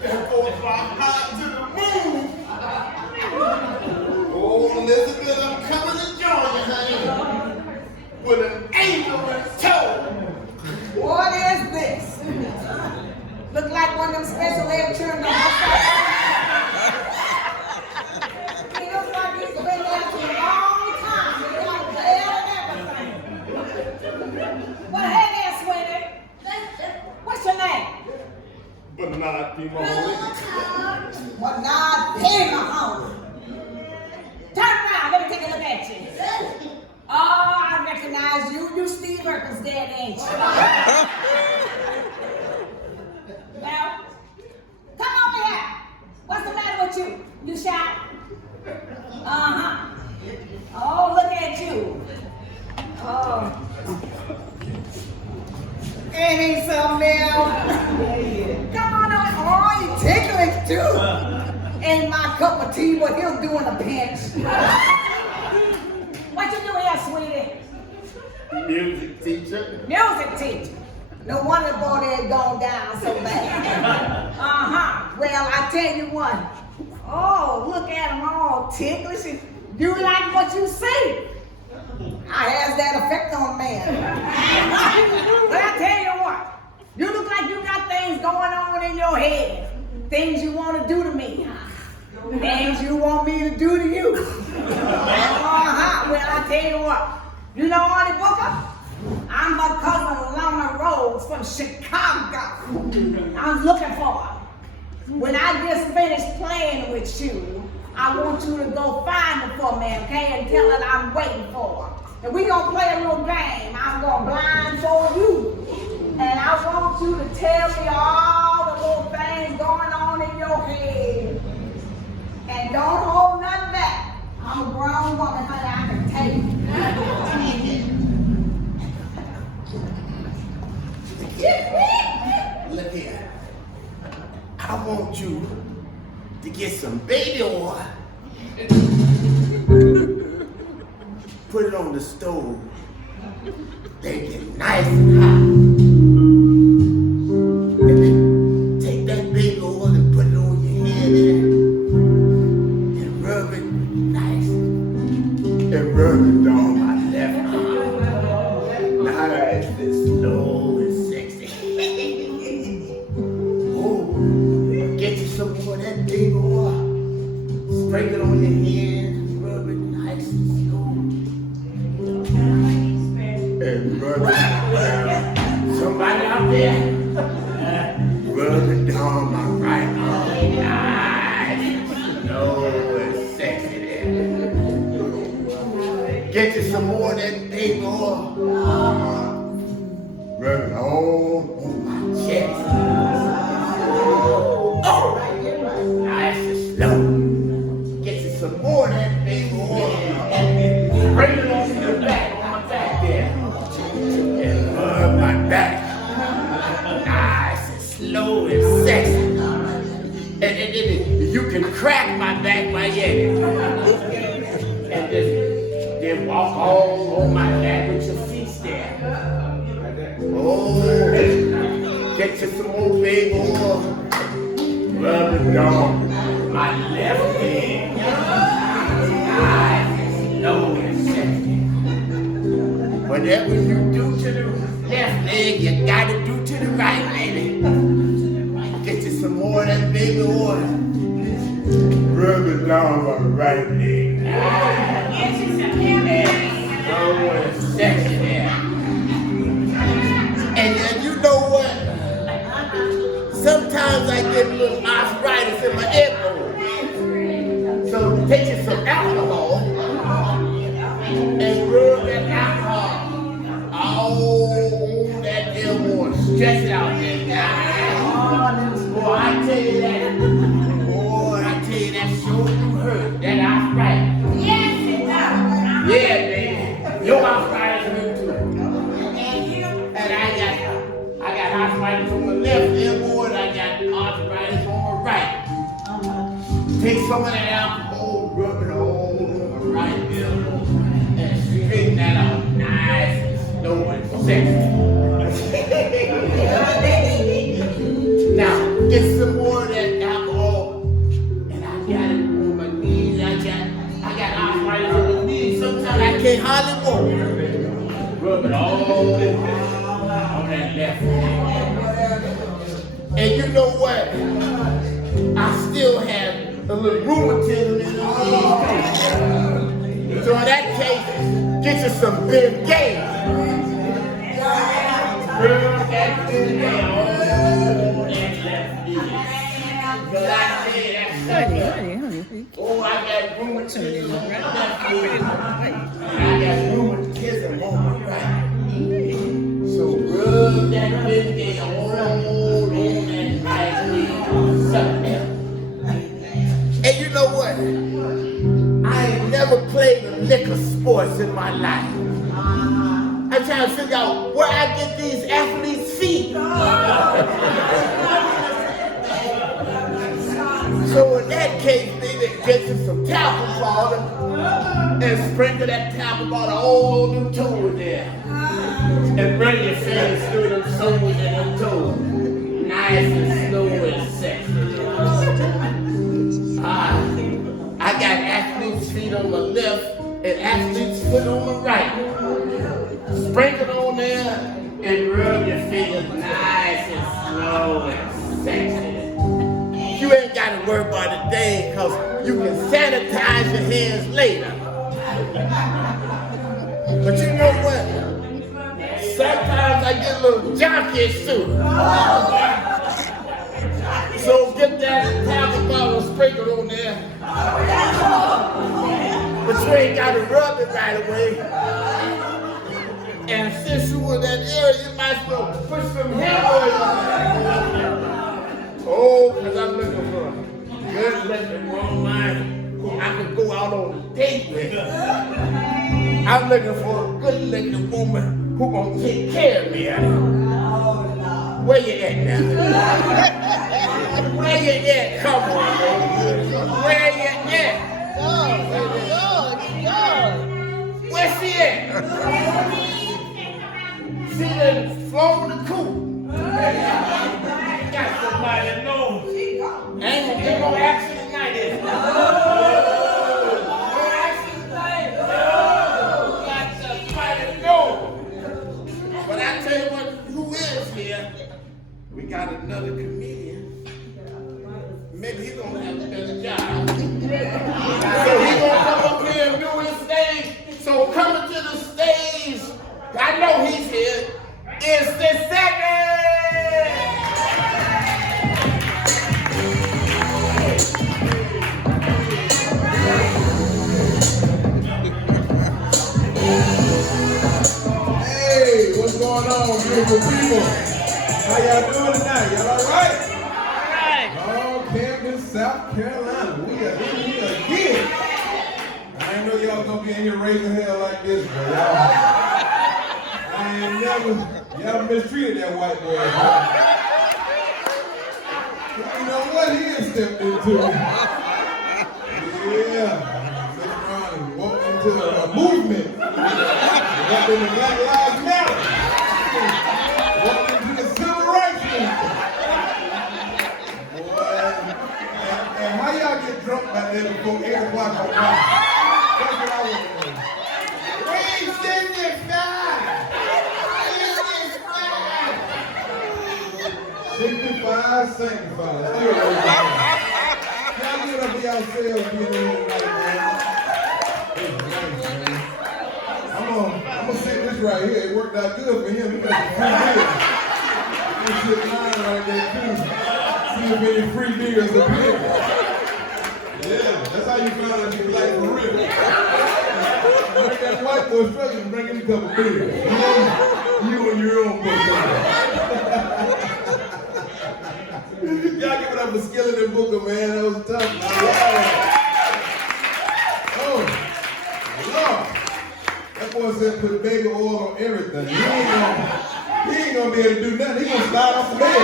That goes my heart to the moon. Oh, Elizabeth, I'm coming to join you, honey. With an angel in tow. What is this? Look like one of them special ed children. He looks like he's been there for a long time. He got bail and everything. Well, hey there, sweetie. What's your name? Bernard P. Mahoney. Bernard P. Mahoney. Turn around, let me take a look at you. Oh, I recognize you. You Steve Urkel's dad, ain't you? Well, come over here. What's the matter with you? You shy? Uh-huh. Oh, look at you. Oh. Ain't he something else? Come on over. Oh, you ticklish too. Ain't my cup of tea, but he'll do in a pinch. What you do here, sweetie? Music teacher. Music teacher. No wonder the boy had gone down so bad. Uh-huh. Well, I tell you what. Oh, look at him all ticklish. You like what you see. How has that effect on man? But I tell you what. You look like you got things going on in your head. things you want to do to me, things you want me to do to you. Well, I tell you what, you know Artie Booker? I'm her cousin Lorna Rose from Chicago. I'm looking for her. When I just finished playing with you, I want you to go find her for me, okay? And tell her that I'm waiting for her. And we're going to play a little game. I'm going to blindfold you. And I want you to tell me all the little things going on in your head. And don't hold nothing back. I'm a grown woman, honey, I can tell you. Look here. I want you to get some baby oil, put it on the stove, then get nice and hot. And then take that baby oil and put it on your head there, and rub it nice, and rub it down my left arm. Nice and slow and sexy. Get you some more of that baby oil. Sprinkle it on your hand, rub it nice and slow. And rub it down. Somebody out there, rub it down my right arm. Nice and slow and sexy there. Get you some more of that baby oil. Rub it all on my chest. Nice and slow. Get you some more of that baby oil. Bring it on to the back, on my back there. And rub my back. Nice and slow and sexy. And you can crack my back by yet. And then walk all on my back with your feet there. Oh, get you some more baby oil. Rub it down my left leg. Nice and slow and sexy. Whatever you do to the left leg, you gotta do to the right, baby. Get you some more of that baby oil. Rub it down my right leg. Nice and slow and sexy there. And you know what? Sometimes I get a little arthritis in my elbow. So take you some alcohol and rub that alcohol all on that elbow and stretch it out there. Boy, I tell you that. Boy, I tell you that sure do hurt. That arthritis. Yes, it does. Yeah, baby. Your arthritis hurt too. And I got arthritis on the left elbow and I got arthritis on the right. Take some of that alcohol, rub it all on the right elbow, and straighten that out nice and slow and sexy. Now, get some more of that alcohol, and I got it on my knees. I got arthritis on my knees. Sometimes I can't hardly walk. Rub it all on that left leg. And you know what? I still have a little rheumatism in the knee. So in that case, get you some big game. Rub that big game on that left knee. Because I tell you that. Oh, I got rheumatism on my left knee. I got rheumatism on my right knee. So rub that big game on that right knee. Something else. And you know what? I ain't never played the liquor sports in my life. I'm trying to figure out where I get these athletes' feet. So in that case, baby, get you some talcum powder and sprinkle that talcum powder all on them toes there. And run your fingers through them soles and them toes. Nice and slow and sexy. I got athlete's feet on the left and athlete's foot on the right. Sprinkle on there and rub your fingers nice and slow and sexy. You You can sanitize your hands later. But you know what? Sometimes I get a little junky too. So get that towel bottle sprinkled on there. But you ain't got to rub it right away. And since you were in that area, you might as well put some hair oil on. Oh, because I'm looking for a good looking woman who I can go out on a date with. I'm looking for a good looking woman who gonna take care of me. Where you at now? Where you at? Come on. Where you at? Where she at? She done flown the coop. Got somebody that knows. Ain't no accident tonight, is it? No accident tonight. Got somebody that knows. But I tell you what, who is here? We got another comedian. Maybe he's gonna have a better job. So he's gonna come up here and do his thing. So coming to the stage, I know he's here, is the second. Hey, what's going on, beautiful people? How y'all doing tonight? Y'all all right? Oh, Camden, South Carolina. We are in here again. I didn't know y'all was gonna be in here raising hell like this, but y'all mistreated that white boy. You know what he has stepped into? Yeah, Mr. Ron walked into a movement. Walked into Black Lives Matter. Walked into the Civil Rights Movement. Boy, and how y'all get drunk back there before 8 o'clock on night? That's what I want to know. 65, sanctified. Still right there. Y'all get up for yourselves being in here tonight, man. It's nice, man. I'm gonna say this right here. It worked out good for him. He got some free beers. This shit mine right there, too. See if any free beers up here. Yeah, that's how you find out you like for real. Bring that white boy struggling and bring him a couple beers. You and your own book. Y'all give it up for Skillet and Booker, man. That was tough, man. Oh, Lord. That boy said put baby oil on everything. He ain't gonna be able to do nothing. He gonna slide off the bed.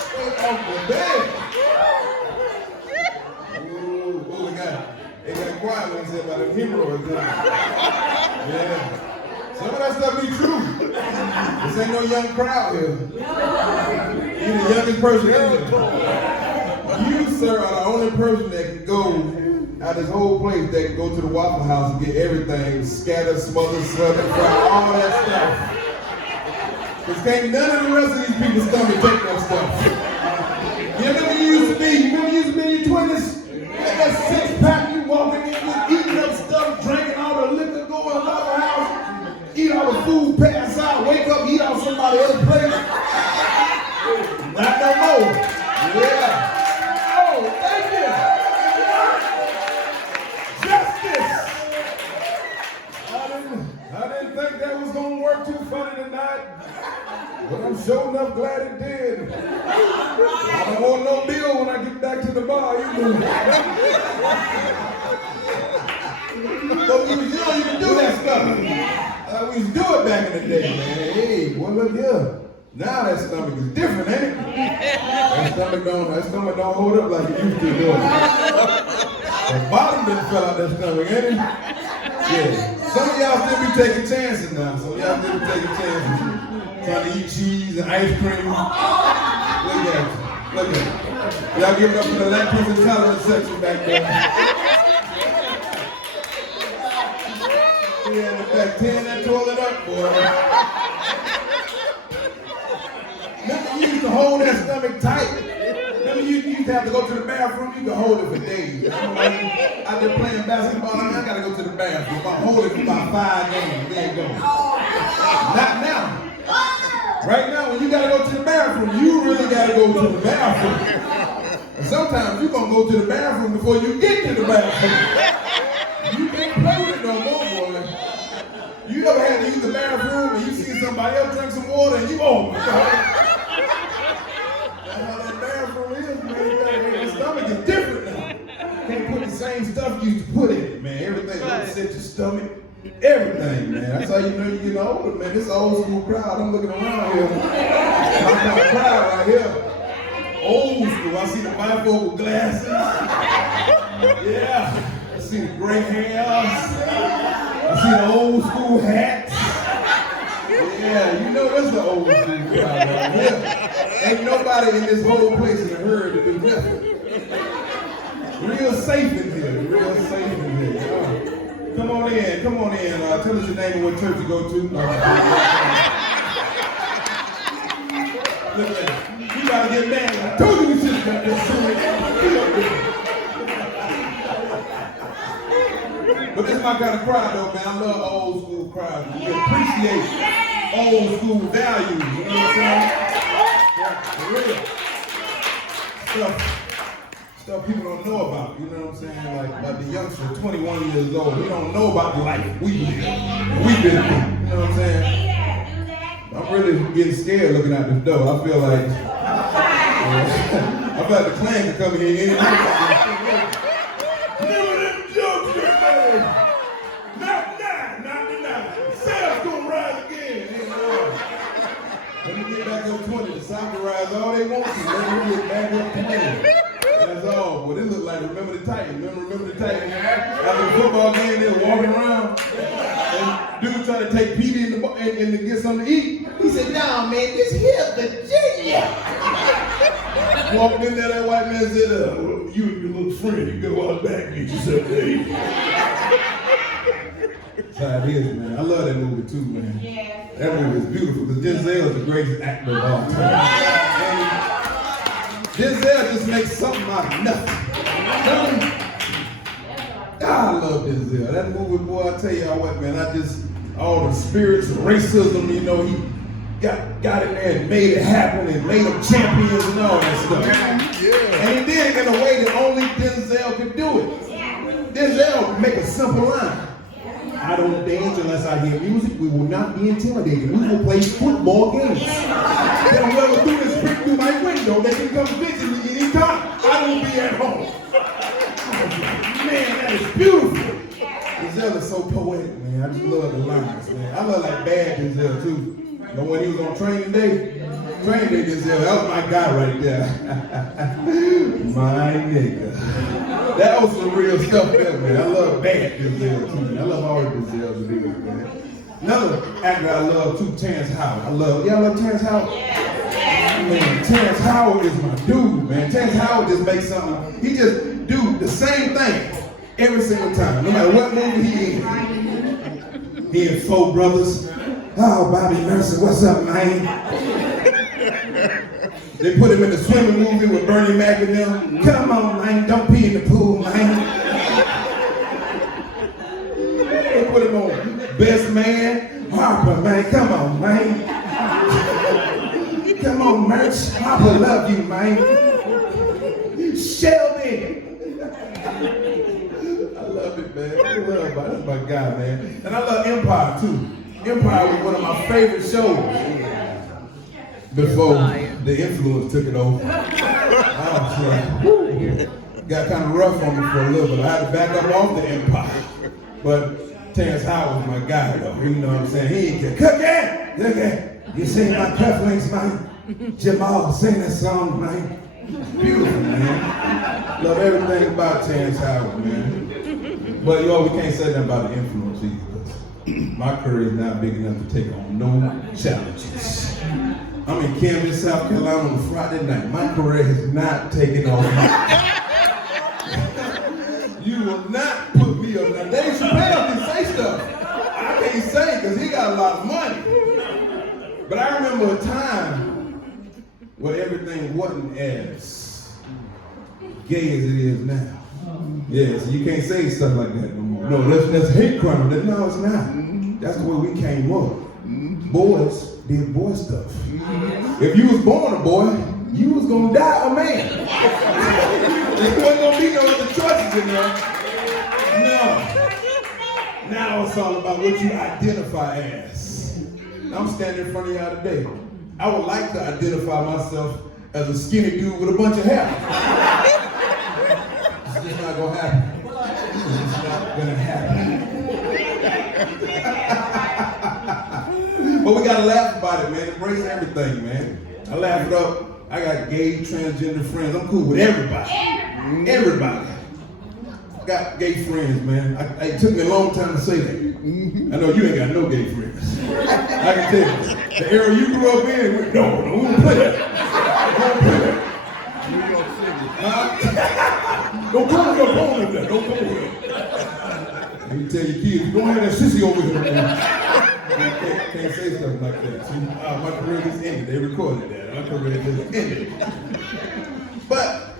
Straight off the bed. Ooh, we got quiet when he said about them hemorrhoids. Yeah. Some of that stuff be true. This ain't no young crowd here. You're the youngest person in here. You, sir, are the only person that can go out this whole place that can go to the Waffle House and get everything scattered, smothered, slaughtered, fried, all that stuff. Because can't none of the rest of these people's stomach take that stuff. You remember you used to be in your 20s? Had that six-pack, you walking in, just eating up stuff, drinking all the liquor, going to the Waffle House. Eat all the food, pass out, wake up, eat out somebody else's plate. Not no more. Yeah. Oh, thank you. Justice. I didn't think that was going to work too funny tonight. But I'm sure enough glad it did. I don't want no bill when I get back to the bar either. But when you was young, you could do that stuff. We used to do it back in the day, man. Hey, well, look here. Now that stomach is different, ain't it? That stomach don't hold up like it used to, do it? The bottom didn't fell out that stomach, ain't it? Yeah. Some of y'all still be taking chances now. Some of y'all still be taking chances. Trying to eat cheese and ice cream. Look at it. Look at it. Y'all giving up for the lactose intolerant section back there. Yeah, in the back, tearing that toilet up, boy. Remember you used to hold that stomach tight? Remember you you used to have to go to the bathroom, you could hold it for days. I'm like, out there playing basketball, I gotta go to the bathroom. I hold it for about 5 games, then go. Not now. Right now, when you gotta go to the bathroom, you really gotta go to the bathroom. And sometimes you're gonna go to the bathroom before you get to the bathroom. You can't play with it no more, boy. You ever had to use the bathroom and you see somebody else drink some water and you, oh my God. That's how that bathroom is, man. Your stomach is different now. Can't put the same stuff you used to put in it, man. Everything upset your stomach. Everything, man. That's how you know you're getting older, man. This old school crowd, I'm looking around here. I'm kind of crowd right here. Old school. I see the bifocal glasses. Yeah. I see the gray hairs. I see the old school hats. Yeah, you know that's the old school crowd right here. Ain't nobody in this whole place in a hurry to do nothing. Real safe in here. Real safe in here. Come on in. Come on in. Tell us your name and what church you go to. Look at that. You gotta get mad. I told you we should have got this story. But this is my kind of crowd though, man. I love old school crowds. We appreciate old school values. You know what I'm saying? Yeah, for real. Stuff people don't know about. You know what I'm saying? Like the youngster, 21 years old. We don't know about the life we live. We've been through. You know what I'm saying? I'm really getting scared looking out this door. I feel like the Klan could come here any minute. Remember them jokes you made? Not 99. Sales gonna rise again. Let me get back up 20. The South can rise all they want to. Let me get back up 20. That's all. Well, it look like Remember the Titans. Remember the Titans? After the football game, they're walking around. And dude tried to take Petey in to get something to eat. He said, "Nah, man, this here's Virginia." Walked in there, that white man said, "You and your little friend, you go out back and get yourself to eat." That's how it is, man. I love that movie too, man. That movie is beautiful because Denzel is the greatest actor of all time. Denzel just makes something out of nothing. God, I love Denzel. That movie, boy, I tell y'all what, man, all the spirits of racism, you know, he got in there and made it happen and made them champions and all that stuff. Yeah. And he did it in a way that only Denzel could do it. Denzel could make a simple line. I don't dance unless I hear music. We will not be intimidated. We will play football games. They'll never do this break through my window. They can come visit me anytime. I will be at home. Man, that is beautiful. Denzel is so poetic, man. I just love the lines, man. I love like bad Denzel too. But when he was on training day Denzel, that was my guy right there. My nigga. That was some real stuff there, man. I love bad Denzel too, man. I love all the Denzel's videos, man. Another actor I love too, Terrence Howard. Y'all love Terrence Howard? Man, Terrence Howard is my dude, man. Terrence Howard just makes something. He just do the same thing every single time, no matter what movie he in. He in Four Brothers. Oh, Bobby Mercer, what's up, man? They put him in the swimming movie with Bernie Mac and them. Come on, man, don't pee in the pool, man. They put him on Best Man, Harper, man, come on, man. Come on, Merch, Harper love you, man. Shelby. I love it, man. That's my guy, man. And I love Empire, too. Empire was one of my favorite shows before the influence took it over. I was like, got kind of rough on me for a little bit. I had to back up off the Empire. But Terrence Howard was my guy, though. You know what I'm saying? He ain't Cookie! You sing my cufflinks, man. Jamal, sing that song, man. Beautiful, man. Love everything about Terrence Howard, man. But we can't say that about the influence either. My career is not big enough to take on no challenges. I'm in Camden, South Carolina on a Friday night. My career has not taken on. You will not put me up. Now, Dave Chappelle can say stuff. I can't say because he got a lot of money. But I remember a time where everything wasn't as gay as it is now. Yeah, so you can't say stuff like that no more. No, that's hate crime. No, it's not. That's the way we came up. Boys did boy stuff. If you was born a boy, you was gonna die a man. There wasn't gonna be no other choices in there. No. Now it's all about what you identify as. I'm standing in front of y'all today. I would like to identify myself as a skinny dude with a bunch of hair. It's just not gonna happen. It's just not gonna happen. But we gotta laugh about it, man. Embrace everything, man. I laugh it up. I got gay, transgender friends. I'm cool with everybody. Everybody. Got gay friends, man. It took me a long time to say that. I know you ain't got no gay friends. I can tell you. The era you grew up in, we don't play that. Don't play that. Don't come with your phone up there. Don't come with it. And you tell your kids, you don't have that sissy over here, man. Can't say stuff like that. See, my career just ended. They recorded that. My career just ended. But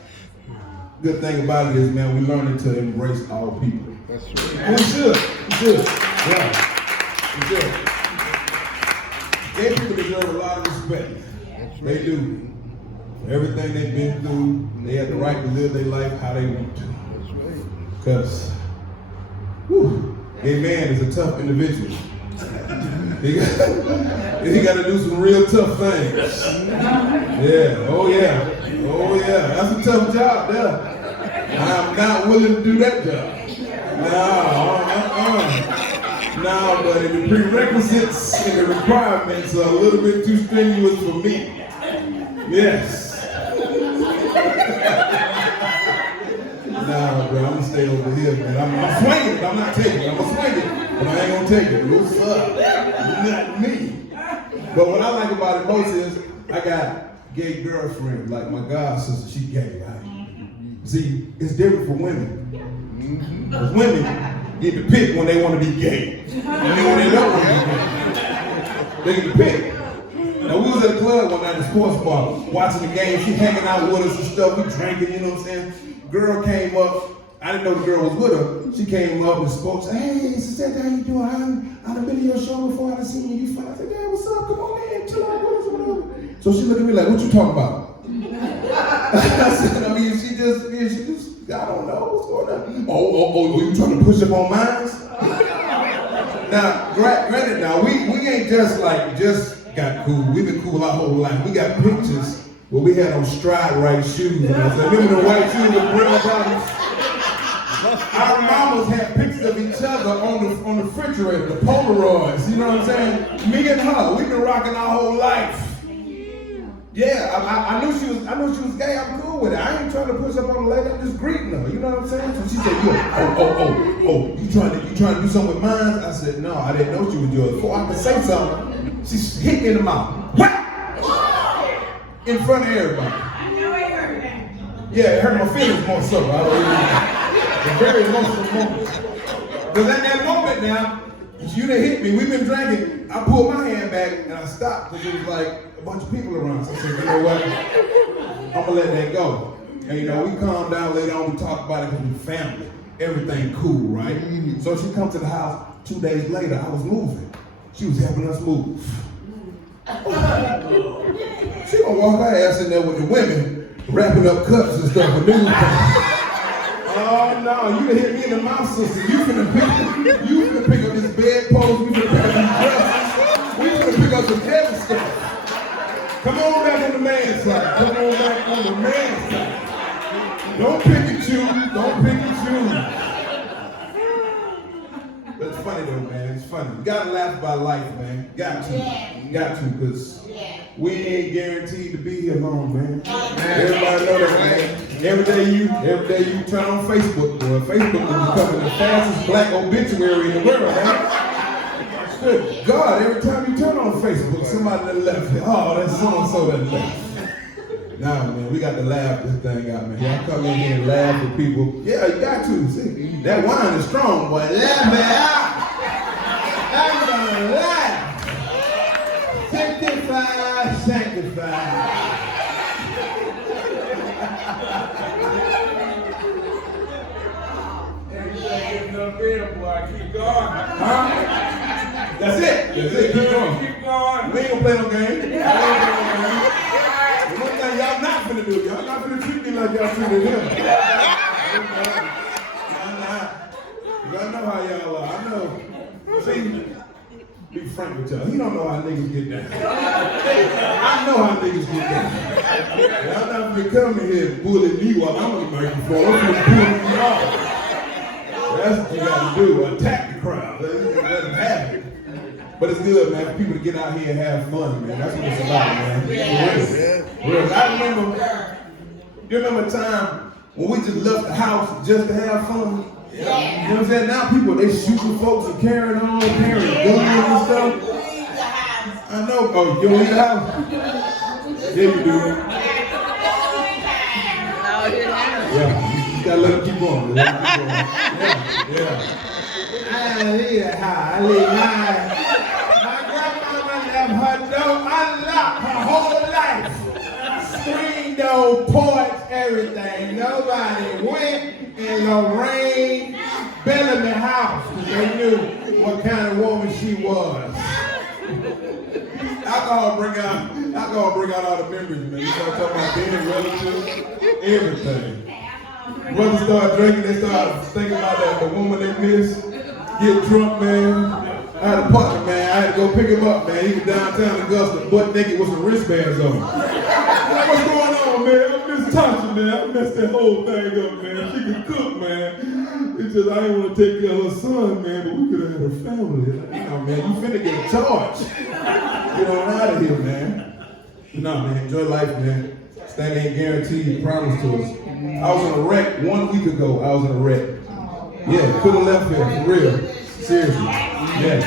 good thing about it is, man, we're learning to embrace all people. That's right. And we should. Yeah. We should. Gay people deserve a lot of respect. They do. For everything they've been through, they have the right to live their life how they want to. That's right. Because, gay man is a tough individual. He got to do some real tough things. Yeah, oh yeah. That's a tough job there. I'm not willing to do that job. No, but the prerequisites and the requirements are a little bit too strenuous for me. Yes. Nah, bro, I'm gonna stay over here, man. I'm swinging, but I'm not taking it. I'm gonna swing it, but I ain't gonna take it. What's up? Not me. But what I like about it most is I got gay girlfriends, like my god sister, she gay, right? See, it's different for women. Because women get to pick when they want to be gay. And then when they don't want to be gay, they get to pick. Now we was at a club one night, a sports bar, watching the game. She hanging out with us and stuff. We drinking, you know what I'm saying? Girl came up. I didn't know the girl was with her. She came up and spoke. Said, "Hey, sister, how you doing? I've been to your show before. I done seen you. You fine?" I said, "Yeah, what's up? Come on in, chill out with us, whatever." So she looked at me like, "What you talking about?" I said, she just, I don't know what's going on. Oh, you trying to push up on mine? Now, granted, now we ain't just got cool. We've been cool our whole life. We got pictures where we had on stride right shoes. You know what I'm saying? Remember the white shoes with brown bottoms? Our mamas had pictures of each other on the refrigerator, the Polaroids. You know what I'm saying? Me and her, we've been rocking our whole life. Yeah, I knew she was gay. I'm cool with it. I ain't trying to push up on the lady. I'm just greeting her. You know what I'm saying? So she said, you trying to do something with mine? I said, no, I didn't know she was yours. Before I could say something, she hit me in the mouth. What? In front of everybody. I know it hurt that. Yeah, it hurt my feelings more so. A very emotional moment. Because at that moment now, you done hit me. We've been drinking. I pulled my hand back and I stopped because it was like a bunch of people around. So I said, you know what? I'm gonna let that go. And you know, we calmed down later on. We talked about it because we family. Everything cool, right? So she come to the house. 2 days later, I was moving. She was helping us move. She gonna walk her ass in there with the women, wrapping up cups and stuff for news. Oh no, you done hit me in the mouth, sister. You finna pick up this bedpost, we finna pick up these dresses, we finna pick up some heavy stuff. Come on back on the man's side. Come on back on the man's side. Don't pick and choose, don't pick and choose. But it's funny though, man, it's funny. You gotta laugh about life, man. Got to, because we ain't guaranteed to be here long, man. Everybody know that, man. Every day you turn on Facebook, boy. Facebook is becoming the fastest black obituary in the world, man. Good God, every time you turn on Facebook, somebody that left. Oh, that's so-and-so that left. Nah, man, we got to laugh this thing out, man. Y'all come in here and laugh with people. Yeah, you got to. See, that wine is strong, boy. Laugh me out. I'm gonna laugh. Sanctified. up here, boy. Keep going. Huh? That's it. Keep going. Keep going. We ain't gonna play no game. The one thing y'all not finna do, y'all not finna treat me like y'all treated him. I know how y'all are. I know. See, be frank with y'all. He don't know how niggas get down. I know how niggas get down. Y'all not finna come in here and bully me while I'm on the microphone. I'm finna pull you off. That's what you gotta do. Attack the crowd. Let them have it. But it's good, man, for people to get out here and have fun, man. That's what it's about, man. Real. I remember a time when we just left the house just to have fun. You know what I'm saying? Now people, they shooting folks and carrying on, carrying guns and stuff. I know. Oh, you don't leave the house? Yeah, you do. Yeah, you gotta let them keep going. Yeah. I leave the house. I leave mine. My grandmama left her door unlocked her whole life. Screen door, porch, everything. Nobody went in the rain, Bellamy house. They knew what kind of woman she was. Alcohol bring out all the memories, man. You start talking about being relatives, everything. Brothers start drinking, they start thinking about the woman they miss. Get drunk, man. I had a partner, man. I had to go pick him up, man. He was downtown in Augusta, butt naked with some wristbands on. What's going on, man? I miss Tasha, man. I messed that whole thing up, man. She could cook, man. It's just I didn't want to take care of her son, man, but we could have had a family. You know, man, you finna get charged. Get on out of here, man. No, man, enjoy life, man. Thing ain't guaranteed, promise to us. I was in a wreck 1 week ago. I was in a wreck. Yeah, could have left here, for real. Seriously. Yeah.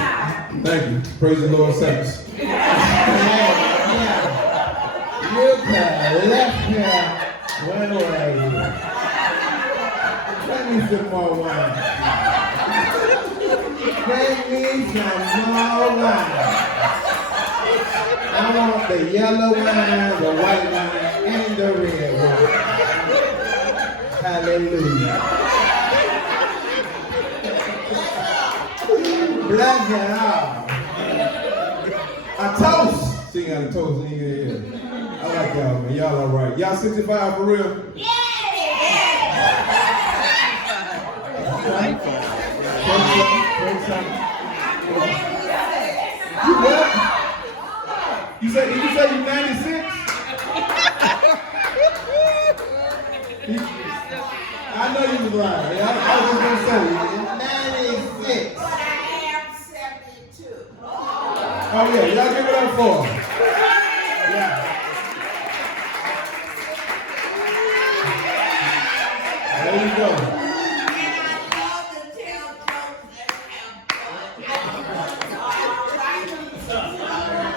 Thank you. Praise the Lord, saints. You could have left here. Wait. Let me some more wine. Bring me some more wine. I want the yellow wine, the white wine, and the red wine. Hallelujah. Bless it all. A toast. She got a toast in here. I like y'all, man. Y'all all right. Y'all 65 for real? Yeah. You what? Did you say you 96? I know you was lying. I was just gonna say 96. But I am 72. Oh yeah, y'all give it up for him. Yeah. There you go.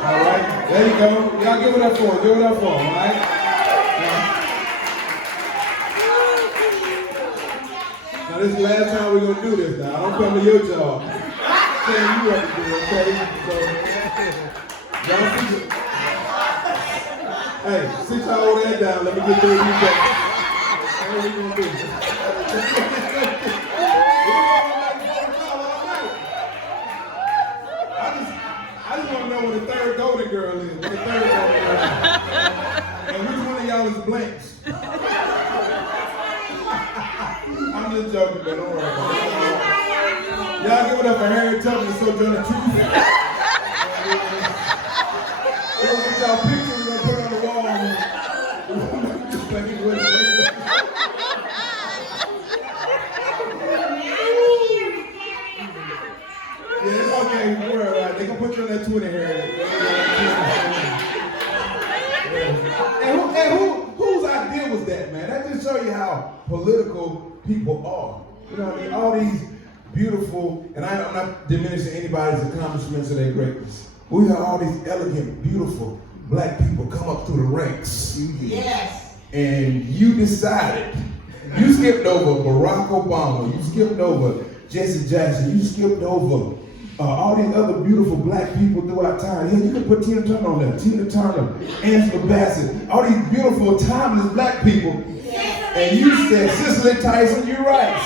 All right, there you go. Y'all give it up for him. Give it up for him, all right? Now this is the last time we're gonna do this now. I don't come to your job. Tell you what to do, okay? So, y'all see it. Hey, sit y'all over there down. Let me get through you guys. What are we gonna do? I just want to know what the third golden girl is. What the third golden girl is. And which one of y'all is blanks? I'm just joking, but don't worry about it. Y'all give it up for Harry Tubman and Sojourner Truth. We're gonna get y'all picture we're gonna put on the wall. Yeah, it's okay. Don't worry about it. They gonna put you on that Twitter hair. And whose idea was that, man? That just show you how political people are. You know what I mean? All these beautiful, and I'm not diminishing anybody's accomplishments or their greatness. We have all these elegant, beautiful black people come up through the ranks. Yes. And you decided, you skipped over Barack Obama, you skipped over Jesse Jackson, you skipped over all these other beautiful black people throughout time. Yeah, you can put Tina Turner on there, Tina Turner, Angela Bassett, all these beautiful, timeless black people. Yes. And you said Cicely Tyson, you're right.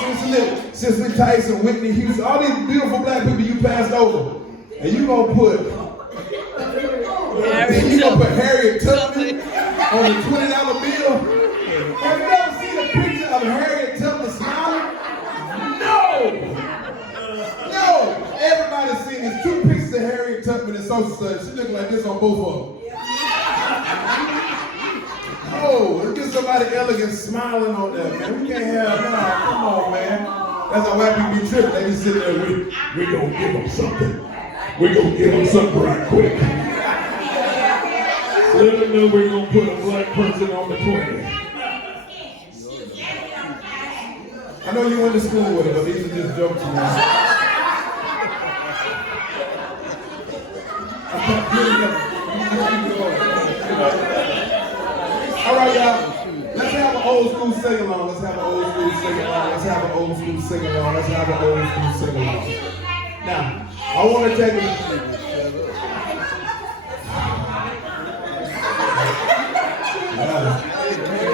Cicely Tyson, Whitney Houston, all these beautiful black people you passed over. And you gonna put Harriet Tubman on the $20 bill? Have you ever seen a picture of Harriet Tubman smiling? No! Everybody's seen these 2 pictures of Harriet Tubman and social studies. She look like this on both of them. Oh, look at somebody elegant smiling on that, man. We can't have, no, come on, man. That's how white people be tripping. They be sitting there, we gonna give them something. We gonna give them something right quick. Let them know we're gonna put a black person on the 20. I know you went to school with it, but these are just jokes, man. All right, y'all. Let's have an old school sing-along. Let's have an old school sing-along. Let's have an old school sing-along. Let's have an old school sing-along. Now, I want to take it.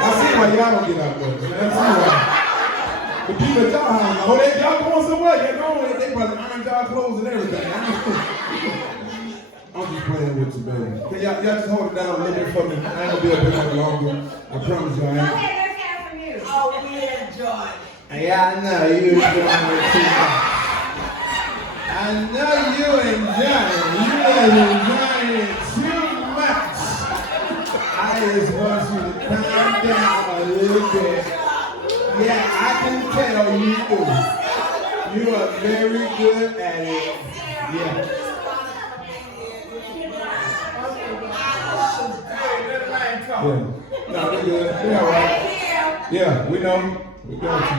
I see why y'all don't get out there, man. I see why. The people at y'all house, oh, y'all going somewhere? Y'all going? They probably iron y'all clothes and everything. I'm just playing with you, baby. Can y'all just hold it down a little bit for me? I ain't gonna be up here much longer. I promise you I ain't. Okay, let's have from you. Oh, we enjoy. Yeah, I know you enjoying it too much. I know you enjoying it. You are enjoying it too much. I just want you to calm down a little bit. Yeah, I can tell you do. You are very good at it. Yeah. Yeah. No, they're good. They're all right. Yeah, we know. We got you.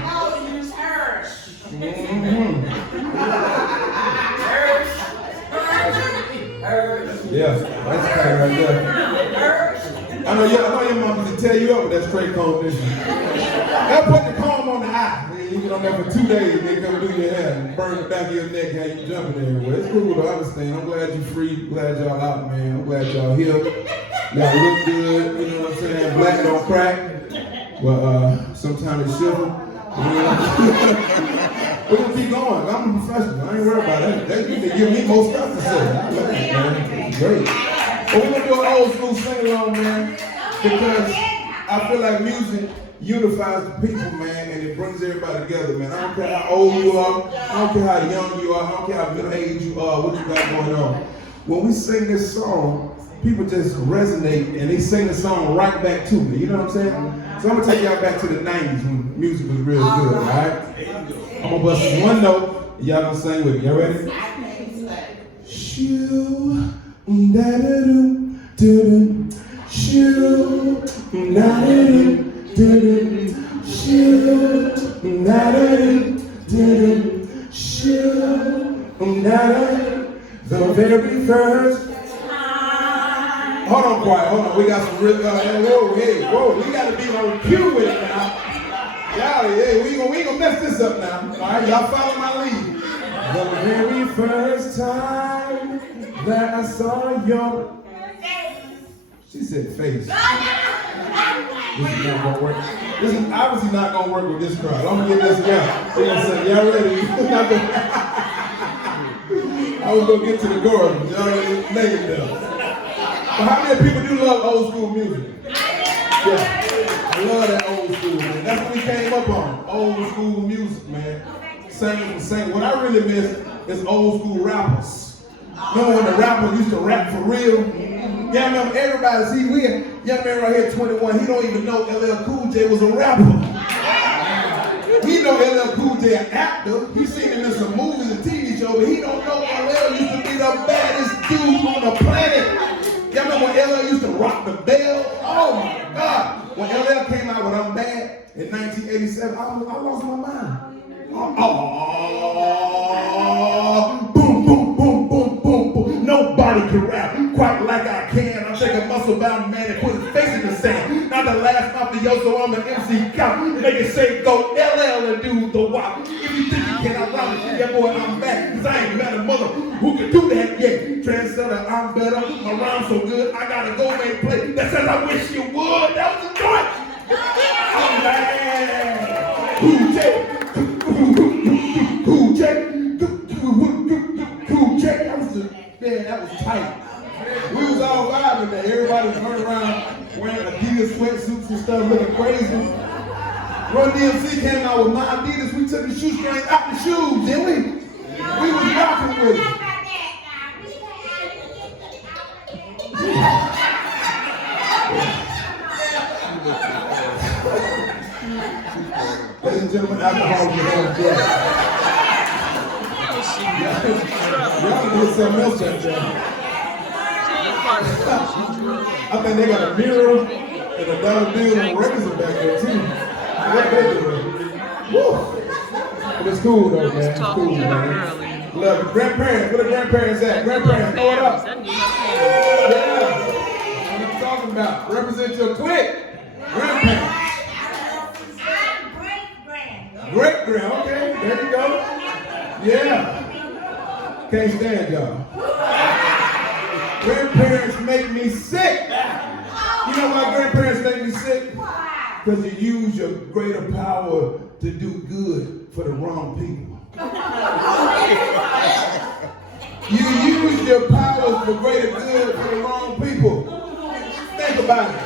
Yeah, that's the kind right there. I know your mom used to tell you up with that straight comb, didn't she? They'll put the comb on the eye. You get on there for 2 days, they come do your hair and burn the back of your neck, how you jumping everywhere. It's cool to understand. I'm glad you're free. I'm glad y'all out, man. I'm glad y'all here. Y'all look good, you know what I'm saying? Black don't crack. Well, sometimes it shiver. We're gonna keep going. I'm a professional. I ain't worried about that. They give me more stuff to say. I love it, man. It's great. But we're gonna do an old school sing-along, man, because I feel like music unifies the people, man, and it brings everybody together, man. I don't care how old you are. I don't care how young you are. I don't care how middle-aged you are, what you got going on. When we sing this song, people just resonate and they sing the song right back to me. You know what I'm saying? So I'm gonna take y'all back to the 90s when music was real good, all right? I'm gonna bust one note and y'all gonna sing with me. Y'all ready? Shoo, da-da-doo, doo-doo. Shoo, da-da-doo, doo-doo. Shoo, da-da-doo, doo-doo. Shoo, da-da-doo. The very first. Hold on, quiet. Hold on. We got some real. Whoa, hey, whoa. We got to be on cue with it now. Y'all, hey, we ain't gonna mess this up now. All right, y'all follow my lead. The very first time that I saw your. She said face. This is not gonna work. This is obviously not gonna work with this crowd. I'm gonna get this down. They're gonna say, y'all ready? I was gonna get to the chorus, but y'all already made it down. But how many people do love old school music? Yeah, I love that old school, man. That's what we came up on, old school music, man. Sing. What I really miss is old school rappers. Remember when the rappers used to rap for real? Yeah, I remember everybody, see, we a young man right here, 21, he don't even know LL Cool J was a rapper. He know LL Cool J an actor. He seen him in some movies and TV shows, but he don't know LL used to be the baddest dude on the planet. Y'all remember when LL used to rock the bell? Oh my God. When LL came out with I'm Bad in 1987, I lost my mind. Boom, boom, boom, boom, boom, boom. Nobody can rap quite like I can. I'm taking muscle bound man and put his face in the sand. Not the last mafioso on the MC count. Make it say go LL and do the wop. If you think you can, I promise you, that boy, I'm back. Cause I ain't met a mother who can do that yet. Trendsetter, I'm better. My rhyme's so good, I gotta go make play that says I wish you would. That was a joint. I'm back. Adidas sweatsuits and stuff looking crazy. Run DMC came out with my Adidas. We took the shoestring out the shoes, didn't we? We was rocking with it. Ladies and gentlemen, alcohol is on drugs. Y'all did something else back there. I think they got a mirror and a dollar bill and razor back there too. What they doing? Woo! But it's cool though, man. It's cool, man. Love it. Grandparents, where the grandparents at? Grandparents, throw it up. Yeah. What I'm talking about. Represent your clique. Grandparents. Great grand, okay, there you go. Yeah. Can't stand y'all. Grandparents make me sick. You know why grandparents make me sick? Because you use your greater power to do good for the wrong people. You use your powers for greater good for the wrong people. Think about it.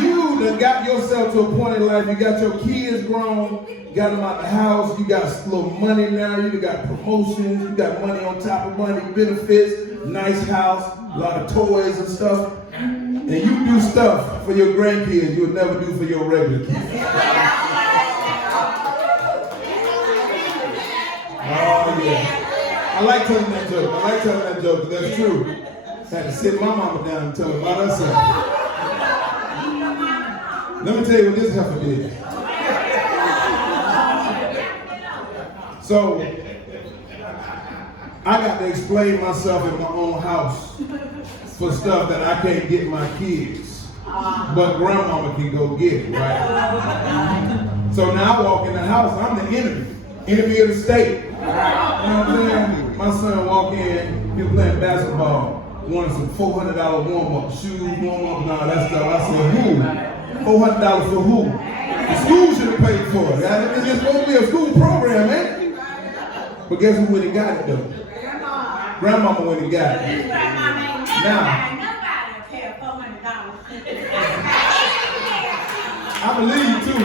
You done got yourself to a point in life, you got your kids grown, you got them out the house, you got a little money now, you got promotions, you got money on top of money, benefits, nice house, a lot of toys and stuff. And you do stuff for your grandkids you would never do for your regular kids. Oh yeah. I like telling that joke. Because that's true. I had to sit my mama down and tell her about herself. Let me tell you what this heifer did. So, I got to explain myself in my own house for stuff that I can't get my kids. But grandmama can go get it, right? So now I walk in the house, I'm the enemy of the state. You know what I'm saying? My son walk in, he was playing basketball, wanted some $400 warm-up, shoes, warm-up, and all that stuff. I said, who? $400 for who? The school should have paid for it. It's just supposed to be a school program, man. But guess who went and got it though? Grandmama went and got it. Now, I believe you too.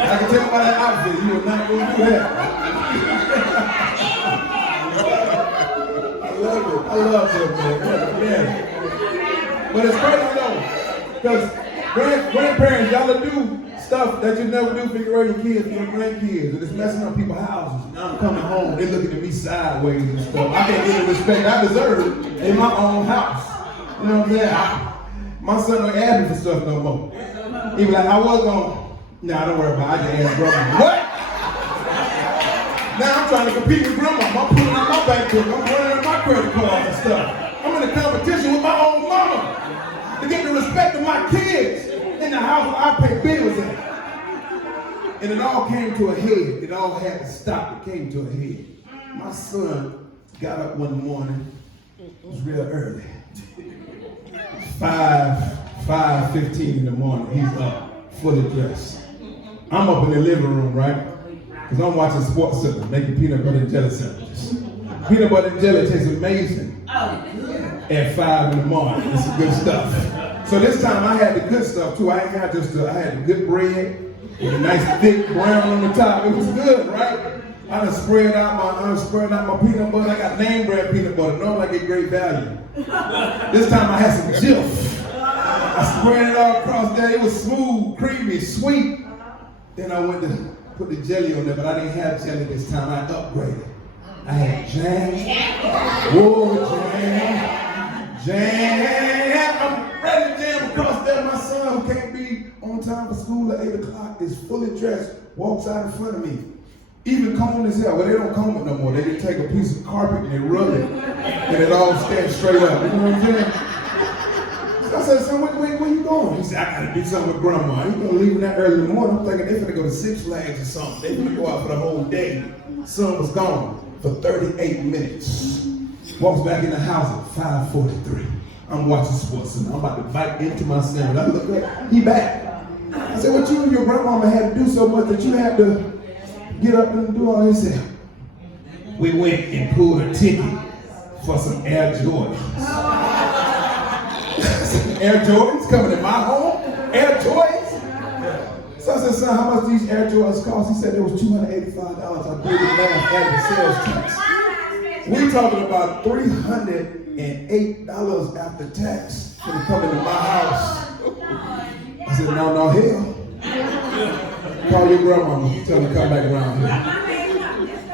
I can tell by that outfit, you are not going to do that. I love them, man. But it's crazy though, because grandparents, y'all do stuff that you never do for your kids, for your grandkids, and it's messing up people's houses. Now I'm coming home, they're looking at me sideways and stuff. I can't get the respect I deserve in my own house. You know what I'm saying? My son don't ask me for stuff no more. He be like, I was gonna, nah, don't worry about it, I just asked grandma. What? Now I'm trying to compete with grandma. I'm pulling out my bank book, I'm running out my credit cards and stuff. I'm in a competition with my own mama to get the respect of my kids in the house where I pay bills in. And it all came to a head. It all had to stop. It came to a head. My son got up one morning. It was real early. 5:15 in the morning. He's up, fully dressed. I'm up in the living room, right? Because I'm watching Sports Center, making peanut butter and jelly sandwiches. Peanut butter and jelly tastes amazing at 5 in the morning. It's some good stuff. So this time I had the good stuff too. I ain't had just I had the good bread with a nice thick brown on the top. It was good, right? I done spread out my peanut butter. I got name brand peanut butter. Normally I get great value. This time I had some Jif. I spread it all across there. It was smooth, creamy, sweet. Then I went to put the jelly on there, but I didn't have jelly this time. I upgraded. I had jam. Whoa, jam. I'm ready to jam across there. My son, who can't be on time for school at 8 o'clock, is fully dressed, walks out in front of me. Even combed his hair. Well, they don't comb it no more. They just take a piece of carpet and they rub it, and it all stands straight up. You know what I'm saying? So I said, son, where you going? He said, I gotta do something with grandma. He's gonna leave that early in the morning. I'm thinking they're gonna go to Six Flags or something. They're gonna go out for the whole day. Son was gone for 38 minutes. Walks back in the house at 5:43. I'm watching Sports Center. I'm about to bite into my sandwich. I look like he back. I said, what you and your grandmama had to do so much that you had to get up and do all this? Said, we went and pulled a ticket for some Air Jordans. some Air Jordans coming in my home? Air Jordans? So I said, son, how much these Air Jordans cost? He said it was $285. I did the math, added the sales tax. We talking about $308 after tax for to come into my house. I said, no, hell. Call your grandmama, tell her to come back around here.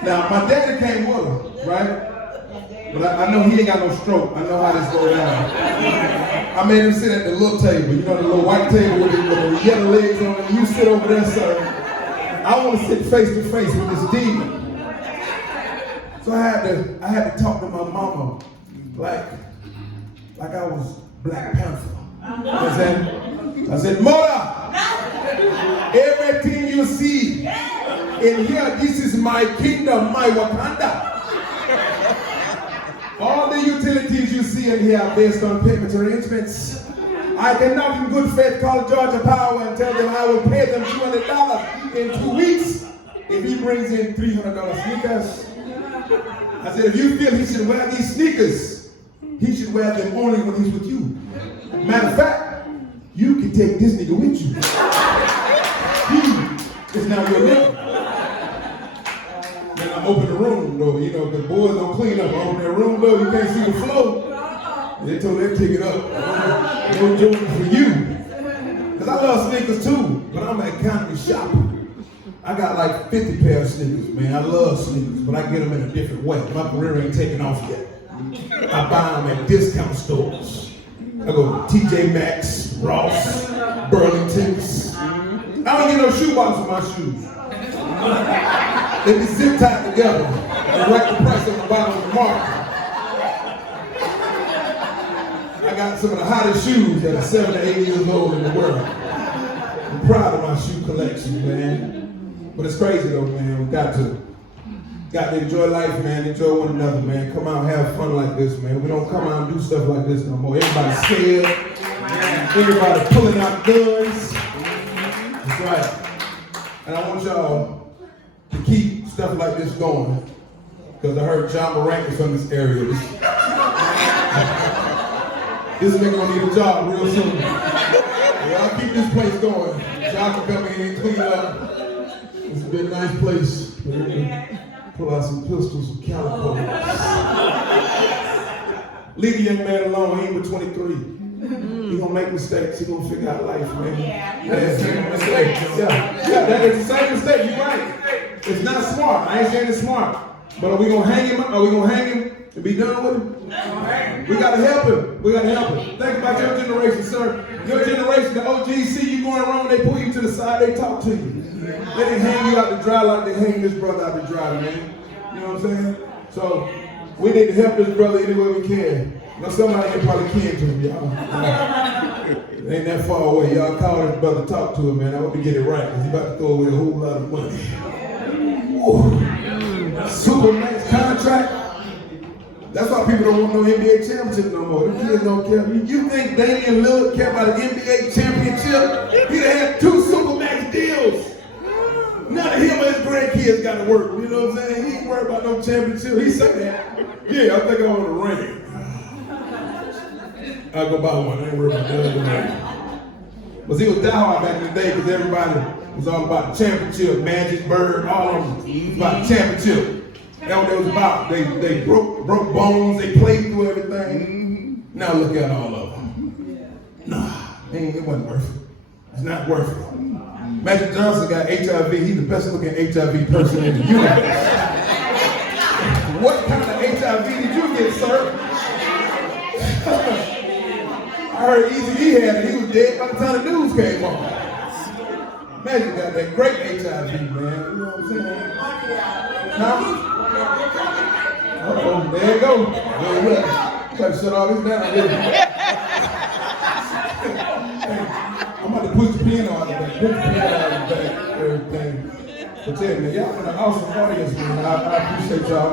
Now, my daddy came with her, right? But I know he ain't got no stroke. I know how this goes down. I made him sit at the little table, you know, the little white table with the yellow legs on it. You sit over there, sir. I want to sit face to face with this demon. So I had to talk to my mama like I was Black Panther. I said, Mother, everything you see in here, this is my kingdom, my Wakanda. All the utilities you see in here are based on payment arrangements. I cannot in good faith call Georgia Power and tell them I will pay them $200 in 2 weeks if he brings in $300 sneakers. I said, if you feel he should wear these sneakers, he should wear them only when he's with you. Matter of fact, you can take this nigga with you. He is now your nigga. Then I open the room though, you know, the boys don't clean up. I open that room though, you can't see the floor. They told them to take it up. No joking for you. Because I love sneakers too, but I'm an economy shopper. I got like 50 pair of sneakers, man. I love sneakers, but I get them in a different way. My career ain't taking off yet. I buy them at discount stores. I go to TJ Maxx, Ross, Burlington's. I don't get no shoebox for my shoes. They be zip tied together and write the price on the bottom of the market. I got some of the hottest shoes that are 7 to 8 years old in the world. I'm proud of my shoe collection, man. But it's crazy though, man. We got to enjoy life, man. Enjoy one another, man. Come out and have fun like this, man. We don't come out and do stuff like this no more. Everybody's scared. Everybody pulling out guns. That's right. And I want y'all to keep stuff like this going. Because I heard John Morant is from this area. This nigga gonna need a job real soon. Y'all keep this place going. Y'all can come in and clean it up. It's been a nice place. Pull out some pistols, some calico. Leave the young man alone. He ain't but 23. He gonna make mistakes. He gonna figure out life, man. That is the same mistake. Yeah, that is the same mistake. You're right. It's not smart. I ain't saying it's smart. But are we gonna hang him? Are we gonna hang him and be done with him? We gotta help him. We gotta help him. Think about your generation, sir. Your generation, the OGs see you going wrong, they pull you to the side, they talk to you. They didn't hang you out to dry like they hang this brother out to dry, man. You know what I'm saying? So we need to help this brother any way we can. Now somebody here probably can to him, y'all. It ain't that far away. Y'all call this brother, talk to him, man. I hope he get it right, because he about to throw away a whole lot of money. Ooh. Supermax contract. That's why people don't want no NBA championship no more. Them kids don't care. You think Damian Lillard care about an NBA championship? He'd have had 2 Supermax deals. None of him and his grandkids got to work. You know what I'm saying? He ain't worried about no championship. He say that. Yeah, I think I want a ring. I'll go buy one. I ain't worried about the other ring. But he was die hard back in the day because everybody was all about the championship. Magic, Bird, all of them. It was about the championship. That's what it was about. They broke bones, they played through everything. Now look at all of them. Nah, it wasn't worth it. It's not worth it. Magic Johnson got HIV. He's the best looking HIV person in the universe. What kind of HIV did you get, sir? I heard Easy E had it. He was dead by the time the news came on. Magic got that great HIV, man. You know what I'm saying? Huh? Uh-oh, there you go. Look, gotta shut all this down. I'm about to push the piano out of the back. Push the piano out of the back. Everything. But yeah, man, y'all been an awesome audience, man. I appreciate y'all.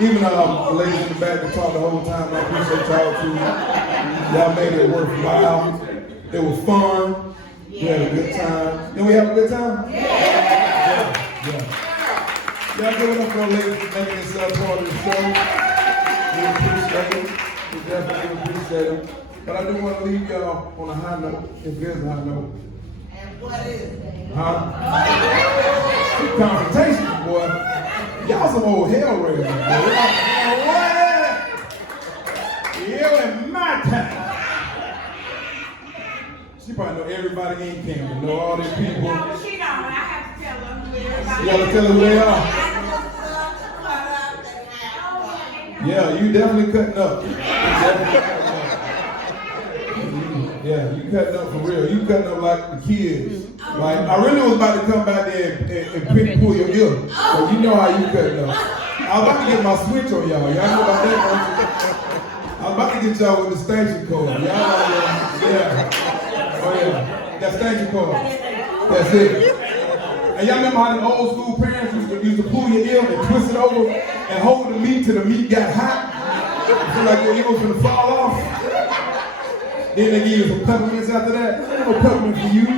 Even the ladies in the back that talked the whole time, I appreciate y'all too. Y'all made it worthwhile. It was fun. We had a good time. Did we have a good time? Yeah. Y'all give it up for our ladies for making this part of the show. We appreciate them. We definitely appreciate them. But I do want to leave y'all on a high note, if there's a high note. And what is it? Confrontation, boy. Y'all some old hell raisers, boy. What? You in my time. She probably know everybody in Camden, know all these people. No, she don't. I have to tell them who everybody You gotta tell her who they are. Yeah, you definitely cutting up. Yeah, you cutting up for real. You cutting up like the kids. Like, I really was about to come back there and pull your ear. So you know how you cutting up. I was about to get my switch on y'all. Y'all know about that, don't you? I was about to get y'all with the station code. Y'all know that? Yeah. Oh yeah. That station code. That's it. And y'all remember how the old school parents used to pull your ear and twist it over and hold the meat till the meat got hot? You feel like your ear was gonna fall off? Then they give you some peppermints after that. No peppermint for you. I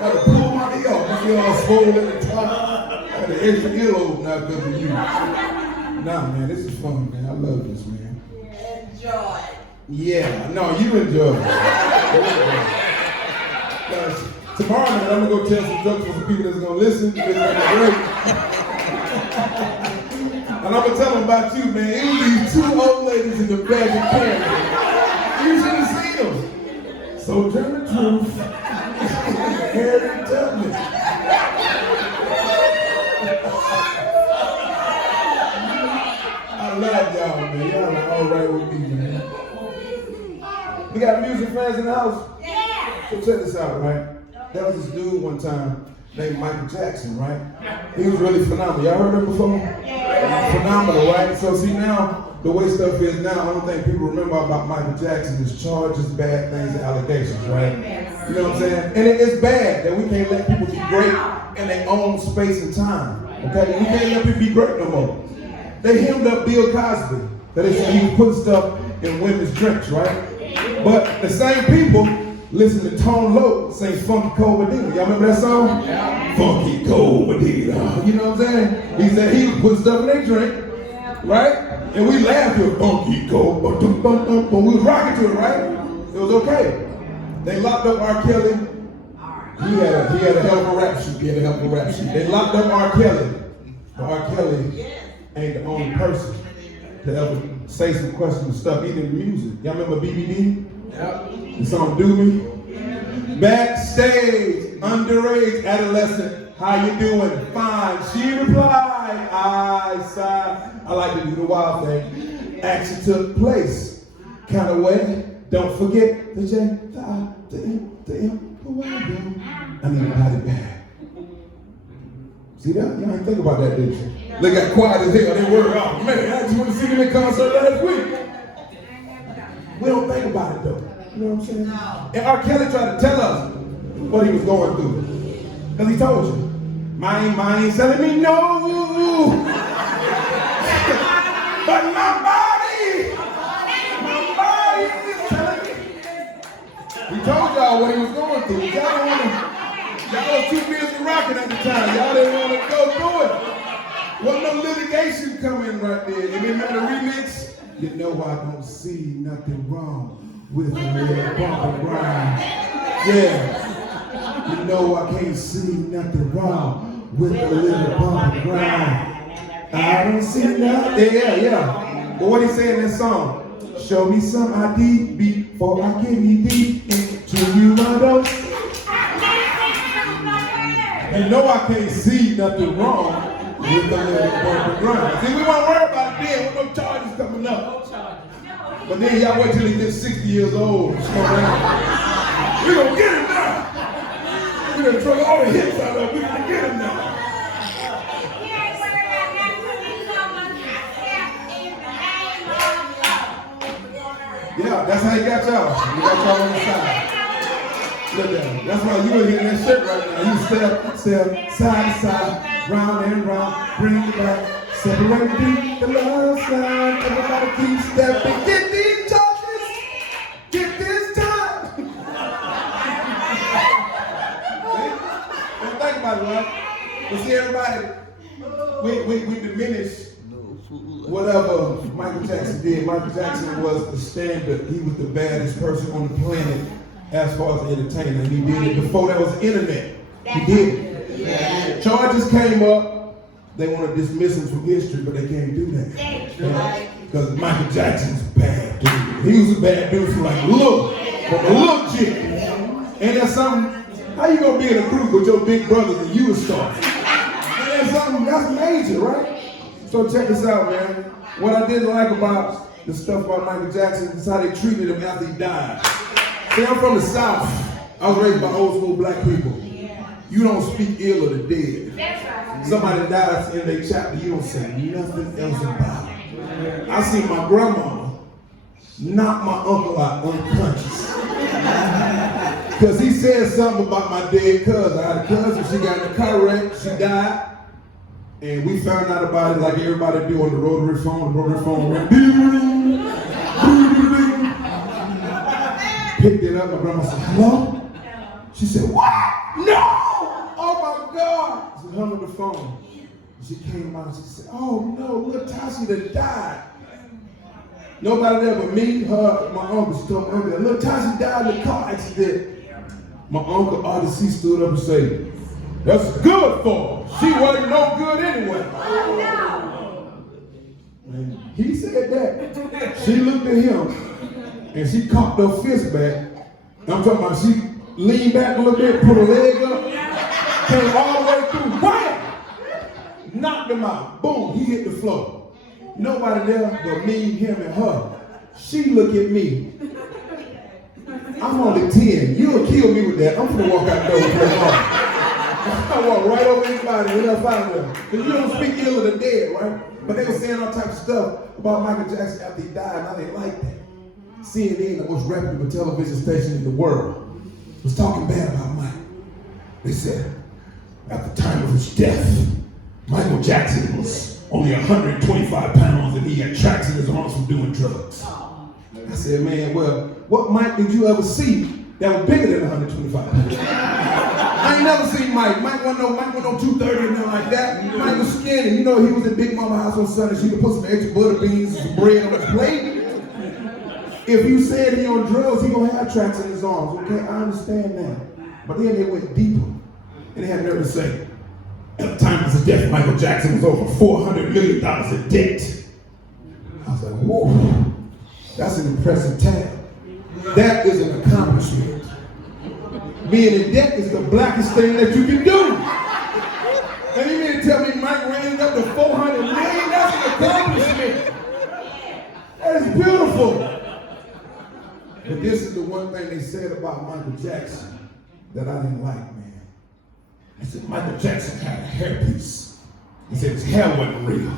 had to pull my ear off. You feel all swollen at the top. I had the extra earlobe not good for you. Nah, man, this is fun, man. I love this, man. Enjoy. Yeah, no, you enjoy it. Tomorrow night, I'm gonna go tell some jokes for some people that's gonna listen. It's gonna be great. And I'm gonna tell them about you, man. It was these two old ladies in the back of Camden. You should have seen them. Sojourner Truth, Harry Tubman. I love y'all, man. Y'all are all right with me, man. We got music fans in the house? Yeah. So check this out, right? There was this dude one time named Michael Jackson, right? He was really phenomenal. Y'all heard him before? Yeah. Phenomenal, right? So see now, the way stuff is now, I don't think people remember about Michael Jackson is charges, bad things, and allegations, right? You know what I'm saying? And it's bad that we can't let people be great in their own space and time, okay? We can't let people be great no more. They hemmed up Bill Cosby, that they said he was putting stuff in women's drinks, right? But the same people listen to Tone Loc sing Funky Cold Medina. Y'all remember that song? Yeah. Funky Cold Medina. You know what I'm saying? He said he was putting stuff in their drink, right? And we laughed to it, Funky Cold, but we was rocking to it, right? It was okay. They locked up R. Kelly. He had a hell of a rap sheet. They locked up R. Kelly. But R. Kelly ain't the only person to ever say some questionable stuff, even in music. Y'all remember BBD? Yep. The song Do Me? Backstage, underage adolescent, how you doing? Fine. She replied, I sighed. I like to do the wild thing. Action took place. Kind of way. Don't forget the J, the I, the M, the who I do. I mean, I had it bad. See that? Y'all didn't think about that, did you? They got quiet as hell. They were, oh man, I just went to see them in concert last week. We don't think about it though. You know what I'm saying? No. And R. Kelly tried to tell us what he was going through. Because he told you. Mine telling me no. But my body is telling me. He told y'all what he was going through. Y'all was too busy rocking at the time. Y'all didn't want to go through it. Wasn't no litigation coming right there. And then the remix, you know I don't see nothing wrong with a little bump and grind. Yeah. You know I can't see nothing wrong with a little bump and grind. I don't see nothing. Yeah. But what he say in this song? Show me some ID before I get me deep into you, my dog. You know I can't see nothing wrong with a little bump and grind. See, we won't worry about it then with no charges coming up. But then y'all wait till he gets 60 years old. We're gonna get him now. We're gonna throw all the hits out of him. We're gonna get him now. Yeah, that's how he got y'all. He got y'all on the side. Look at him. That's why you ain't hitting that shit right now. You step, side to side, round and round, bring it back. Separate the love side. Everybody keep stepping. Get these charges. Get this time. Don't think about it, right? But see, everybody, we diminish whatever Michael Jackson did, Michael Jackson was the standard. He was the baddest person on the planet as far as entertainment. And he did it before there was internet. He did it. Yeah. Charges came up. They want to dismiss him from history, but they can't do that. Because Michael Jackson's a bad dude. He was a bad dude from like from a little chick. Ain't that something? How you gonna be in a group with your big brothers and you a star? Ain't that something? That's major, right? So check this out, man. What I didn't like about the stuff about Michael Jackson is how they treated him after he died. See, I'm from the South. I was raised by old school black people. You don't speak ill of the dead. That's right. Somebody dies in their chapter, you don't say nothing else about it. I see my grandma knock my uncle out unconscious. Because he said something about my dead cousin. I had a cousin, she got in a car wreck, she died. And we found out about it like everybody do on the rotary phone. The rotary phone went picked it up, my grandma said, hello? She said, what? No! Oh my God! She hung up the phone. She came out and she said, oh no, little Tashi done died. Nobody there but me, her, my uncle. She told my uncle, little Tashi died in the car accident. My uncle RDC stood up and said, that's good for her. She wasn't no good anyway. And he said that. She looked at him and she cocked her fist back. I'm talking about she leaned back a little bit, put her leg up, came all the way through, wham! Knocked him out. Boom, he hit the floor. Nobody there but me, him, and her. She look at me. I'm only 10. You'll kill me with that. I'm gonna walk out the door with that. I walk right over anybody and up out of there. Because you don't speak ill of the dead, right? But they were saying all types of stuff about Michael Jackson after he died, and I didn't like that. CNN, the most reputable television station in the world, was talking bad about Mike. They said, at the time of his death, Michael Jackson was only 125 pounds and he had tracks in his arms from doing drugs. I said, man, well, what Mike did you ever see that was bigger than 125 pounds? I ain't never seen Mike. Mike wasn't no 230 or nothing like that. Mike was skinny. You know, he was in Big Mama house on Sunday. She could put some extra butter beans and some bread on his plate. If you said he on drugs, he gonna have tracks in his arms. Okay, I understand that. But then they went deeper. And they had nerve to say, at the time of his death, Michael Jackson was over $400 million in debt. I was like, whoa, that's an impressive tale. That is an accomplishment. Being in debt is the blackest thing that you can do. And you mean to tell me Mike ran up to $400 million? That's an accomplishment. That is beautiful. But this is the one thing they said about Michael Jackson that I didn't like, man. They said Michael Jackson had a hairpiece. He said his hair wasn't real.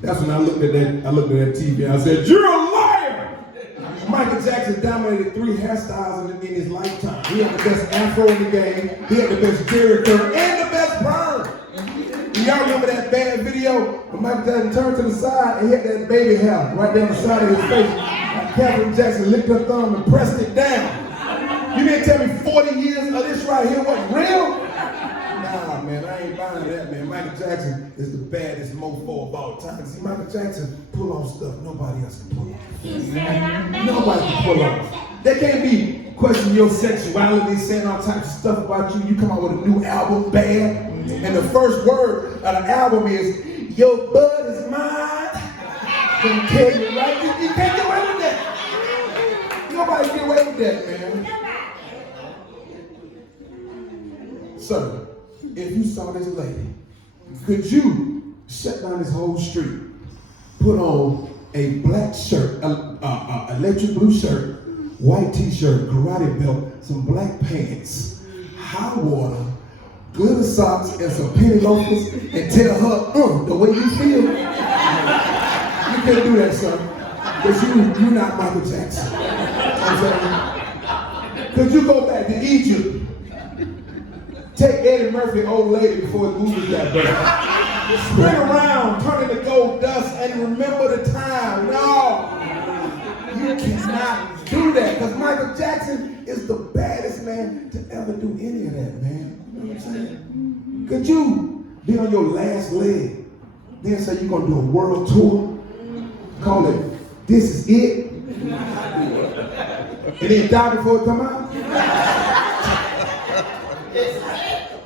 That's when I looked at that TV and I said, you're a liar! Michael Jackson dominated 3 hairstyles in his lifetime. He had the best afro in the game, he had the best Jerry curl, and the best perm. Y'all remember that bad video when Michael Jackson turned to the side and hit that baby hair right down the side of his face? Catherine Jackson licked her thumb and pressed it down. You didn't tell me 40 years of this right here wasn't real? Nah, man, I ain't buying that, man. Michael Jackson is the baddest mofo of all time. See, Michael Jackson pull off stuff nobody else can pull off. Nobody can pull off. They can't be questioning your sexuality, saying all types of stuff about you. You come out with a new album, bad, and the first word of the album is, your bud is mine. Can tell you right, you can't get away with that. Nobody get away with that, man. So, if you saw this lady, could you shut down this whole street, put on a black shirt, electric blue shirt, white t-shirt, karate belt, some black pants, high water, glitter socks, and some penny loafers, and tell her, the way you feel? You can't do that, son. Because you're not Michael Jackson. Could you go back to Egypt? Take Eddie Murphy, old lady, before his movies got better. Spin around, turn it to gold dust, and remember the time. No, you cannot do that. Because Michael Jackson is the baddest man to ever do any of that, man. You know what I'm saying? Could you be on your last leg, then say you're going to do a world tour, call it This Is It. And then die before it come out.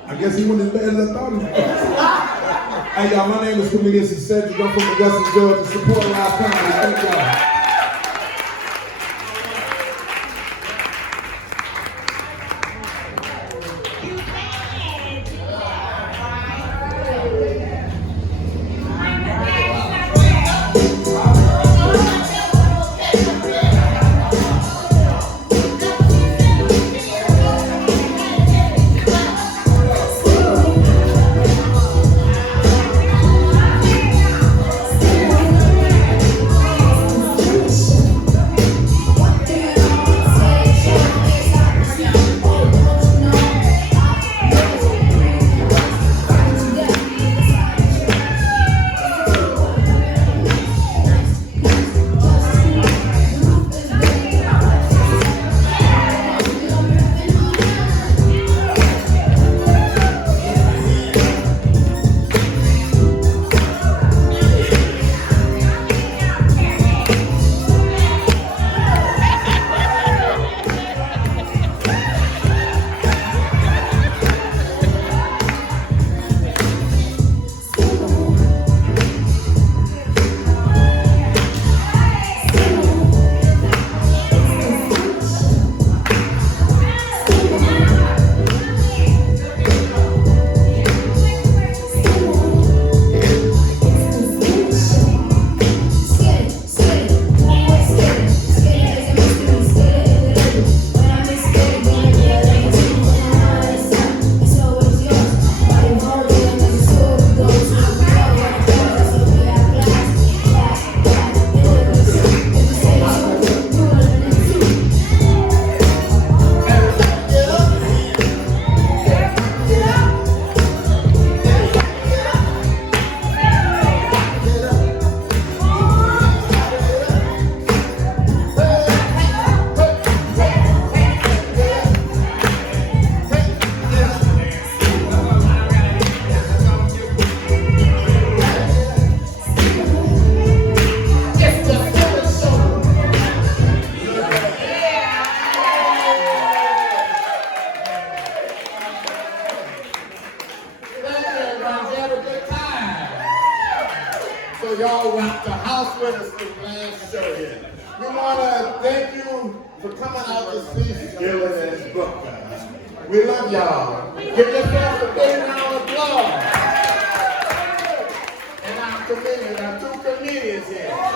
I guess he wasn't as bad as I thought he was. Hey y'all, my name is Comedian Saseddrick. I'm from Augusta, Georgia. Support live comedy. Thank y'all. So y'all rocked the house with us this last show here. We want to thank you for coming out to see Skillet and Booker. We love y'all. Give yourselves a big round of applause. And our two comedians here.